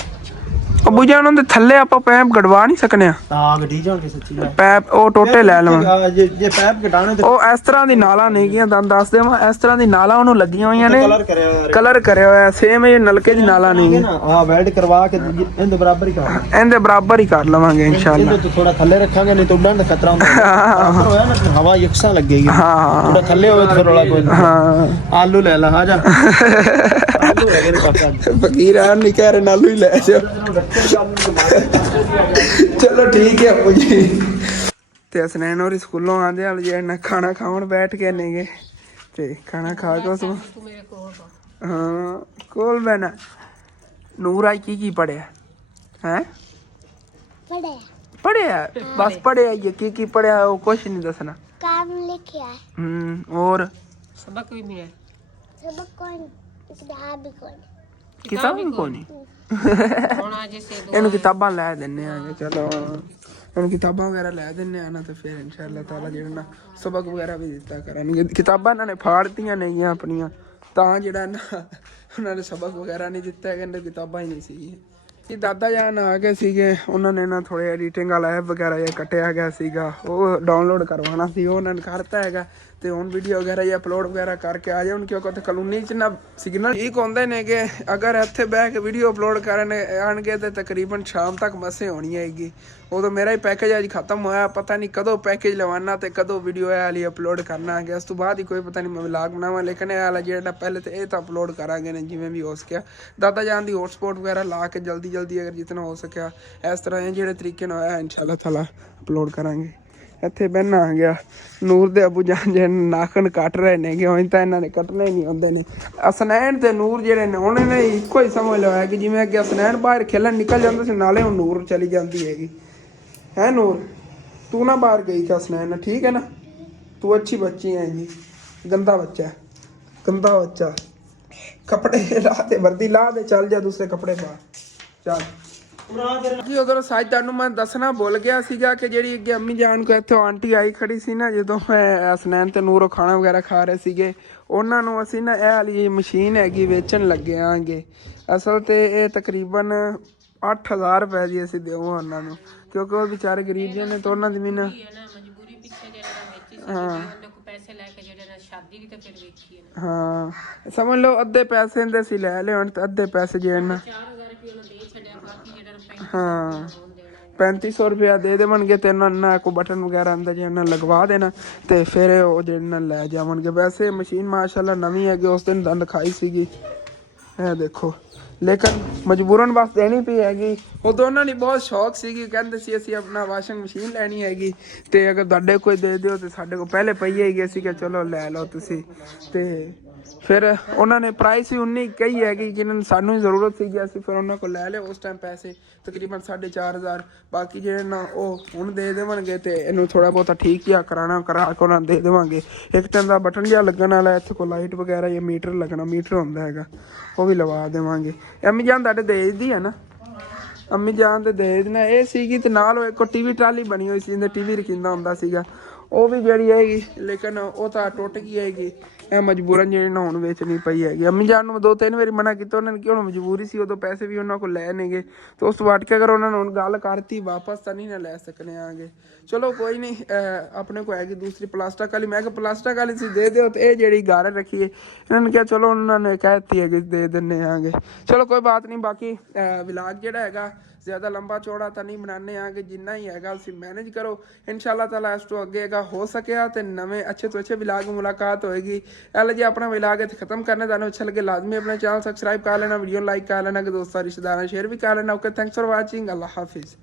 ਅੱਬੂ ਜਾਨ ਉਹਦੇ ਥੱਲੇ ਆਪਾਂ ਪੈਪ ਗੜਵਾ ਨਹੀਂ ਸਕਨੇ ਆ, ਤਾਂ ਗੱਡੀ ਜਾਣਗੇ ਸੱਚੀ ਪੈਪ ਉਹ ਟੋਟੇ ਲੈ ਲਵਾਂ। ਜੇ ਪੈਪ ਘਟਾਣੇ ਤੇ ਉਹ ਇਸ ਤਰ੍ਹਾਂ ਦੀ ਨਾਲਾ ਨਹੀਂ ਗਈਆਂ, ਤੁਹਾਨੂੰ ਦੱਸ ਦੇਵਾਂ, ਇਸ ਤਰ੍ਹਾਂ ਦੀ ਨਾਲਾ ਉਹਨੂੰ ਲੱਗੀਆਂ ਹੋਈਆਂ ਨੇ, ਕਲਰ ਕਰਿਆ ਹੋਇਆ ਸੇਮ ਇਹ ਨਲਕੇ ਦੀ ਨਾਲਾ ਨਹੀਂ। ਹਾਂ ਵੈਲਡ ਕਰਵਾ ਕੇ ਇਹਦੇ ਬਰਾਬਰ ਹੀ ਕਰ, ਇਹਦੇ ਬਰਾਬਰ ਹੀ ਕਰ ਲਵਾਂਗੇ ਇਨਸ਼ਾਅੱਲਾ। ਥੋੜਾ ਥੱਲੇ ਰੱਖਾਂਗੇ, ਨਹੀਂ ਤਾਂ ਉੱਡਣ ਦਾ ਖਤਰਾ ਹੁੰਦਾ ਹੋਇਆ ਨਾ, ਹਵਾ ਯਕਸਾਂ ਲੱਗੇਗੀ। ਹਾਂ ਥੋੜਾ ਥੱਲੇ ਹੋਵੇ ਤਾਂ ਰੌਲਾ ਕੋਈ ਨਹੀਂ। ਹਾਂ ਆਲੂ ਲੈ ਲਾ, ਆ ਜਾ ਆਲੂ ਹੈਗੇ ਨੇ ਕਾਕਾ, ਫਕੀਰ ਆ ਨਹੀਂ ਕਹਿ ਰਹੇ ਆਲੂ ਹੀ ਲੈ ਜਾ। ਚਲੋ ਠੀਕ ਹੈ ਅੱਬੂ ਜੀ। ਤੇ ਹਸਨੈਨ ਹੋਰੀ ਸਕੂਲੋਂ ਆਂਦੇ ਆ ਜੇ ਨਾ ਖਾਣਾ ਖਾਣ ਬੈਠ ਕੇ ਨੇਗੇ, ਤੇ ਖਾਣਾ ਖਾ ਕੇ ਉਸ ਹਾਂ ਕੋਲ ਬੈਣਾ। ਨੂਰ ਆਈ ਕੀ ਪੜਿਆ ਹੈ? ਪੜਿਆ ਬਸ ਪੜਿਆ ਕੀ ਪੜਿਆ, ਉਹ ਕੁਛ ਨਹੀਂ ਦੱਸਣਾ। काम लिखा है और सबक भी मिला, सबक कौन किताब भी कौन किताब भी कौन ਇਹਨੂੰ ਕਿਤਾਬਾਂ ਲੈ ਦਿੰਨੇ ਆ। ਚਲੋ ਇਹਨੂੰ ਕਿਤਾਬਾਂ ਵਗੈਰਾ ਲੈ ਦਿੰਨੇ ਆ ਨਾ, ਤੇ ਫਿਰ ਇਨਸ਼ਾਅੱਲਾ ਤਾਲਾ ਜਿਹੜਾ ਨਾ ਸਬਕ ਵਗੈਰਾ ਵੀ ਦਿੱਤਾ ਕਰਨਗੇ। ਕਿਤਾਬਾਂ ਇਹਨਾਂ ਨੇ ਫਾੜਤੀਆਂ ਨਹੀਂ ਆਪਣੀਆਂ, ਤਾਂ ਜਿਹੜਾ ਨਾ ਉਹਨਾਂ ਨੇ ਸਬਕ ਵਗੈਰਾ ਨਹੀਂ ਦਿੱਤਾ, ਕਹਿੰਦੇ ਕਿਤਾਬਾਂ ਹੀ ਨਹੀਂ ਸੀਗੀਆਂ। ਕਿ ਦਾਦਾ ਜਾਨ ਆ ਗਏ ਸੀਗੇ, ਉਹਨਾਂ ਨੇ ਨਾ ਥੋੜ੍ਹੇ ਐਡੀਟਿੰਗ ਵਾਲਾ ਐਪ ਵਗੈਰਾ ਜਿਹਾ ਕੱਟਿਆ ਗਿਆ ਸੀਗਾ, ਉਹ ਡਾਊਨਲੋਡ ਕਰਵਾਉਣਾ ਸੀ, ਉਹ ਉਹਨਾਂ ਨੇ ਕਰਤਾ ਹੈਗਾ। ਤੇ ਹੁਣ ਵੀਡੀਓ ਵਗੈਰਾ ਜਾਂ ਅਪਲੋਡ ਵਗੈਰਾ ਕਰਕੇ ਆ ਜਾਣ, ਕਿਉਂਕਿ ਉੱਥੇ ਕਲੋਨੀ 'ਚ ਨਾ ਸਿਗਨਲ ਠੀਕ ਹੁੰਦੇ ਨੇ ਕਿ ਅਗਰ ਇੱਥੇ ਬਹਿ ਕੇ ਵੀਡੀਓ ਅਪਲੋਡ ਕਰਨ ਆਣਗੇ ਤੇ ਤਕਰੀਬਨ ਸ਼ਾਮ ਤੱਕ ਮਸੇ ਹੋਣੀ ਆਏਗੀ। ਉਦੋਂ ਮੇਰਾ ਹੀ ਪੈਕੇਜ ਅੱਜ ਖਤਮ ਹੋਇਆ, ਪਤਾ ਨਹੀਂ ਕਦੋਂ ਪੈਕੇਜ ਲਵਾਉਣਾ ਤੇ ਕਦੋਂ ਵੀਡੀਓ ਇਹ ਵਾਲੀ ਅਪਲੋਡ ਕਰਨਾ ਹੈ। ਉਸ ਤੋਂ ਬਾਅਦ ਹੀ ਕੋਈ ਪਤਾ ਨਹੀਂ ਮੈਂ ਵਲੌਗ ਬਣਾਵਾਂ, ਲੇਕਿਨ ਇਹ ਵਾਲਾ ਜਿਹੜਾ ਪਹਿਲੇ ਤੇ ਇਹ ਤਾਂ ਅਪਲੋਡ ਕਰਾਂਗੇ ਨੇ ਜਿਵੇਂ ਵੀ ਹੋ ਸਕਿਆ। ਦਾਦਾ ਜਾਨ ਦੀ ਹੌਟਸਪੌਟ ਵਗੈਰਾ ਲਾ ਕੇ ਜਲਦੀ ਅਗਰ ਜਿਤਨਾ ਹੋ ਸਕਿਆ ਇਸ ਤਰ੍ਹਾਂ ਜਿਹੜੇ ਤਰੀਕੇ ਨਾਲ ਹੋਇਆ ਇਨਸ਼ਾਅੱਲਾ ਤਾਲਾ ਅਪਲੋਡ ਕਰਾਂਗੇ। ਇੱਥੇ ਬਹਿਣਾ ਆ ਗਿਆ ਨੂਰ ਦੇ ਅਬੂ ਜਾਨ ਜਿਹੜੇ ਨਾਖਣ ਕੱਟ ਰਹੇ ਨੇਗੇ, ਉਵੇਂ ਤਾਂ ਇਹਨਾਂ ਨੇ ਕੱਟਣੇ ਹੀ ਨਹੀਂ ਹੁੰਦੇ ਨੇ। ਅਸਨੈਨ ਤੇ ਨੂਰ ਜਿਹੜੇ ਨੇ ਉਹਨਾਂ ਨੇ ਇੱਕੋ ਹੀ ਸਮਝ ਲਿਆ ਕਿ ਜਿਵੇਂ ਅੱਗੇ ਅਸਨੈਨ ਬਾਹਰ ਖੇਲਣ ਨਿਕਲ ਜਾਂਦਾ ਸੀ, ਨਾਲੇ ਹੁਣ ਨੂਰ ਚਲੀ ਜਾਂਦੀ ਹੈਗੀ। ਹੈ ਨੂਰ, ਤੂੰ ਨਾ ਬਾਹਰ ਗਈ ਕਿ ਅਸਨੈਨ, ਠੀਕ ਹੈ ਨਾ, ਤੂੰ ਅੱਛੀ ਬੱਚੀ ਹੈਗੀ। ਗੰਦਾ ਬੱਚਾ, ਗੰਦਾ ਬੱਚਾ। ਕੱਪੜੇ ਲਾ ਤੇ ਵਰਦੀ ਲਾ ਦੇ, ਚੱਲ ਜਾ ਦੂਸਰੇ ਕੱਪੜੇ ਪਾ, ਚੱਲ ਜੀ। ਉਧਰ ਸਾਜ ਤੁਹਾਨੂੰ ਮੈਂ ਦੱਸਣਾ ਭੁੱਲ ਗਿਆ ਸੀਗਾ ਕਿ ਜਿਹੜੀ ਅੱਗੇ ਅੰਮੀ ਜਾਨ ਕੋ ਇੱਥੋਂ ਆਂਟੀ ਆਈ ਖੜੀ ਸੀ ਨਾ, ਜਦੋਂ ਮੈਂ ਅਸਨੈਨ ਤੇ ਨੂਰੋ ਖਾਣਾ ਵਗੈਰਾ ਖਾ ਰਹੇ ਸੀਗੇ, ਉਹਨਾਂ ਨੂੰ ਅਸੀਂ ਨਾ ਇਹ ਵਾਲੀ ਮਸ਼ੀਨ ਹੈਗੀ ਵੇਚਣ ਲੱਗੇ ਆਂਗੇ। ਅਸਲ ਤੇ ਇਹ ਤਕਰੀਬਨ 8000 ਰੁਪਏ ਦੀ ਅਸੀਂ ਦਿਓ ਉਹਨਾਂ ਨੂੰ, ਕਿਉਂਕਿ ਉਹ ਵਿਚਾਰੇ ਗਰੀਬ ਜਿਹੇ ਨੇ ਤੇ ਉਹਨਾਂ ਦੀ ਵੀ ਨਾ ਮਜਬੂਰੀ ਪਿੱਛੇ ਜਿਹੜਾ ਵੇਚੀ ਸੀ ਉਹਨੇ ਕੋ ਪੈਸੇ ਲੈ ਕੇ ਜਿਹੜੇ ਨਾ ਸ਼ਾਦੀ ਵੀ ਤਾਂ ਫਿਰ ਵੇਖੀ ਹੈ ਨਾ। ਹਾਂ ਸਮਝ ਲਓ ਅੱਧੇ ਪੈਸੇ ਦੇ ਅਸੀਂ ਲੈ ਲਿਓ ਤੇ ਅੱਧੇ ਪੈਸੇ ਜੇ ਨਾ 4000 ਰੁਪਏ ਉਹਨੂੰ ਦੇ ਛੱਡਿਆ, ਬਾਕੀ ਜਿਹੜਾ ਹਾਂ 3500 ਰੁਪਇਆ ਦੇ ਦੇਵਣਗੇ ਤੇ ਉਹਨਾਂ ਨਾਲ ਕੋ ਬਟਨ ਵਗੈਰਾ ਅੰਦਰ ਜੇ ਉਹਨਾਂ ਲਗਵਾ ਦੇਣਾ ਤੇ ਫਿਰ ਉਹ ਜਿਹੜੇ ਨਾਲ ਲੈ ਜਾਵਣਗੇ। ਵੈਸੇ ਮਸ਼ੀਨ ਮਾਸ਼ਾਅੱਲਾ ਨਵੀਂ ਹੈਗੀ, ਉਸ ਦਿਨ ਦੰਦ ਖਾਈ ਸੀਗੀ ਇਹ ਦੇਖੋ, ਲੇਕਿਨ ਮਜਬੂਰਨ ਬਸ ਦੇਣੀ ਪਈ ਹੈਗੀ। ਉਹ ਦੋਨਾਂ ਨੇ ਬਹੁਤ ਸ਼ੌਕ ਸੀਗੀ, ਕਹਿੰਦੇ ਸੀ ਅਸੀਂ ਆਪਣਾ ਵਾਸ਼ਿੰਗ ਮਸ਼ੀਨ ਲੈਣੀ ਹੈਗੀ ਤੇ ਅਗਰ ਤੁਹਾਡੇ ਕੋਈ ਦੇ ਦਿਓ ਤੇ ਸਾਡੇ ਕੋਲ ਪਹਿਲੇ ਪਈ ਹੈਗੀ, ਅਸੀਂ ਕਿ ਚਲੋ ਲੈ ਲਓ ਤੁਸੀਂ। ਤੇ ਫਿਰ ਉਹਨਾਂ ਨੇ ਪ੍ਰਾਈਸ ਵੀ ਉਨੀ ਕਹੀ ਹੈਗੀ ਜਿਹਨਾਂ ਸਾਨੂੰ ਜ਼ਰੂਰਤ ਸੀਗੀ, ਅਸੀਂ ਫਿਰ ਉਹਨਾਂ ਕੋਲ ਲੈ ਲਿਆ ਉਸ ਟਾਈਮ ਪੈਸੇ ਤਕਰੀਬਨ 4500। ਬਾਕੀ ਜਿਹੜੇ ਨਾ ਉਹ ਹੁਣ ਦੇ ਦੇਵਣਗੇ ਤੇ ਇਹਨੂੰ ਥੋੜਾ ਬਹੁਤਾ ਠੀਕ ਜਿਹਾ ਕਰਾ ਕੇ ਉਹਨਾਂ ਦੇ ਦੇਵਾਂਗੇ। ਇੱਕ ਤਾਂ ਦਾ ਬਟਨ ਜਿਹਾ ਲੱਗਣ ਵਾਲਾ, ਇੱਥੇ ਕੋਲ ਲਾਈਟ ਵਗੈਰਾ ਜਾਂ ਮੀਟਰ ਲੱਗਣਾ, ਮੀਟਰ ਹੁੰਦਾ ਹੈਗਾ, ਉਹ ਵੀ ਲਵਾ ਦੇਵਾਂਗੇ। ਅੰਮੀ ਜਾਨ ਤੁਹਾਡੇ ਦਹੇਜ ਦੀ ਹੈ ਨਾ, ਅੰਮੀ ਜਾਨ ਦੇ ਦਹੇਜ ਨੇ ਇਹ ਸੀਗੀ ਤੇ ਨਾਲ ਉਹ ਇੱਕ ਟੀਵੀ ਟਰਾਲੀ ਬਣੀ ਹੋਈ ਸੀ, ਜਿੰਦੇ ਟੀਵੀ ਰਖਿੰਦਾ ਹੁੰਦਾ ਸੀਗਾ, ਉਹ ਵੀ ਜਿਹੜੀ ਹੈਗੀ, ਲੇਕਿਨ ਉਹ ਤਾਂ ਟੁੱਟ ਗਈ ਹੈਗੀ। ਇਹ ਮਜਬੂਰਨ ਜਿਹੜੀ ਨਾ ਹੁਣ ਵੇਚਣੀ ਪਈ ਹੈਗੀ। ਅੰਮੀ ਜਾਨ ਨੂੰ 2-3 ਵਾਰੀ ਮਨਾ ਕੀਤਾ ਉਹਨਾਂ ਨੇ ਕਿ ਹੁਣ ਮਜਬੂਰੀ ਸੀ, ਉਦੋਂ ਪੈਸੇ ਵੀ ਉਹਨਾਂ ਕੋਲ ਲੈ ਨੇਗੇ ਤੇ ਉਸ ਤੋਂ ਬਾਅਦ ਕੇ ਅਗਰ ਉਹਨਾਂ ਨੇ ਹੁਣ ਗੱਲ ਕਰਤੀ ਵਾਪਸ ਤਾਂ ਨਹੀਂ ਨਾ ਲੈ ਸਕਣੇ ਆਗੇ। ਚਲੋ ਕੋਈ ਨਹੀਂ, ਆਪਣੇ ਕੋਲ ਹੈਗੀ ਦੂਸਰੀ ਪਲਾਸਟਿਕ ਵਾਲੀ, ਮੈਂ ਕਿਹਾ ਪਲਾਸਟਿਕ ਵਾਲੀ ਸੀ ਦੇ ਦਿਓ ਤੇ ਇਹ ਜਿਹੜੀ ਗਾਰ ਰੱਖੀਏ ਇਹਨਾਂ ਨੇ ਕਿਹਾ ਚਲੋ ਉਹਨਾਂ ਨੇ ਕਹਿ ਦਿੱਤੀ ਹੈਗੀ ਦੇ ਦਿੰਦੇ ਆਗੇ। ਚਲੋ ਕੋਈ ਬਾਤ ਨਹੀਂ। ਬਾਕੀ ਵਲੌਗ ਜਿਹੜਾ ਹੈਗਾ ਜ਼ਿਆਦਾ ਲੰਬਾ ਚੌੜਾ ਤਾਂ ਨਹੀਂ ਬਣਾਉਂਦੇ ਆਗੇ, ਜਿੰਨਾ ਹੀ ਹੈਗਾ ਤੁਸੀਂ ਮੈਨੇਜ ਕਰੋ। ਇਨਸ਼ਾਅੱਲਾ ਤਾਲਾ ਇਸ ਤੋਂ ਅੱਗੇ ਹੈਗਾ ਹੋ ਸਕਿਆ ਤੇ ਨਵੇਂ ਅੱਛੇ ਤੋਂ ਅੱਛੇ ਵਲੌਗ ਮੁਲਾਕਾਤ ਹੋਏਗੀ। ਐਲ ਜੀ ਆਪਣਾ ਵਲੌਗ ਇੱਥੇ ਖਤਮ ਕਰਨੇ, ਤੁਹਾਨੂੰ ਅੱਛਾ ਲੱਗੇ ਲਾਜ਼ਮੀ अपना चैनल सब्सक्राइब कर लेना, वीडियो लाइक कर लेना, कि दोस्तों रिश्तेदारों शेयर भी कर लेना। ओके, थैंक्स फॉर वाचिंग, अल्लाह हाफिज़।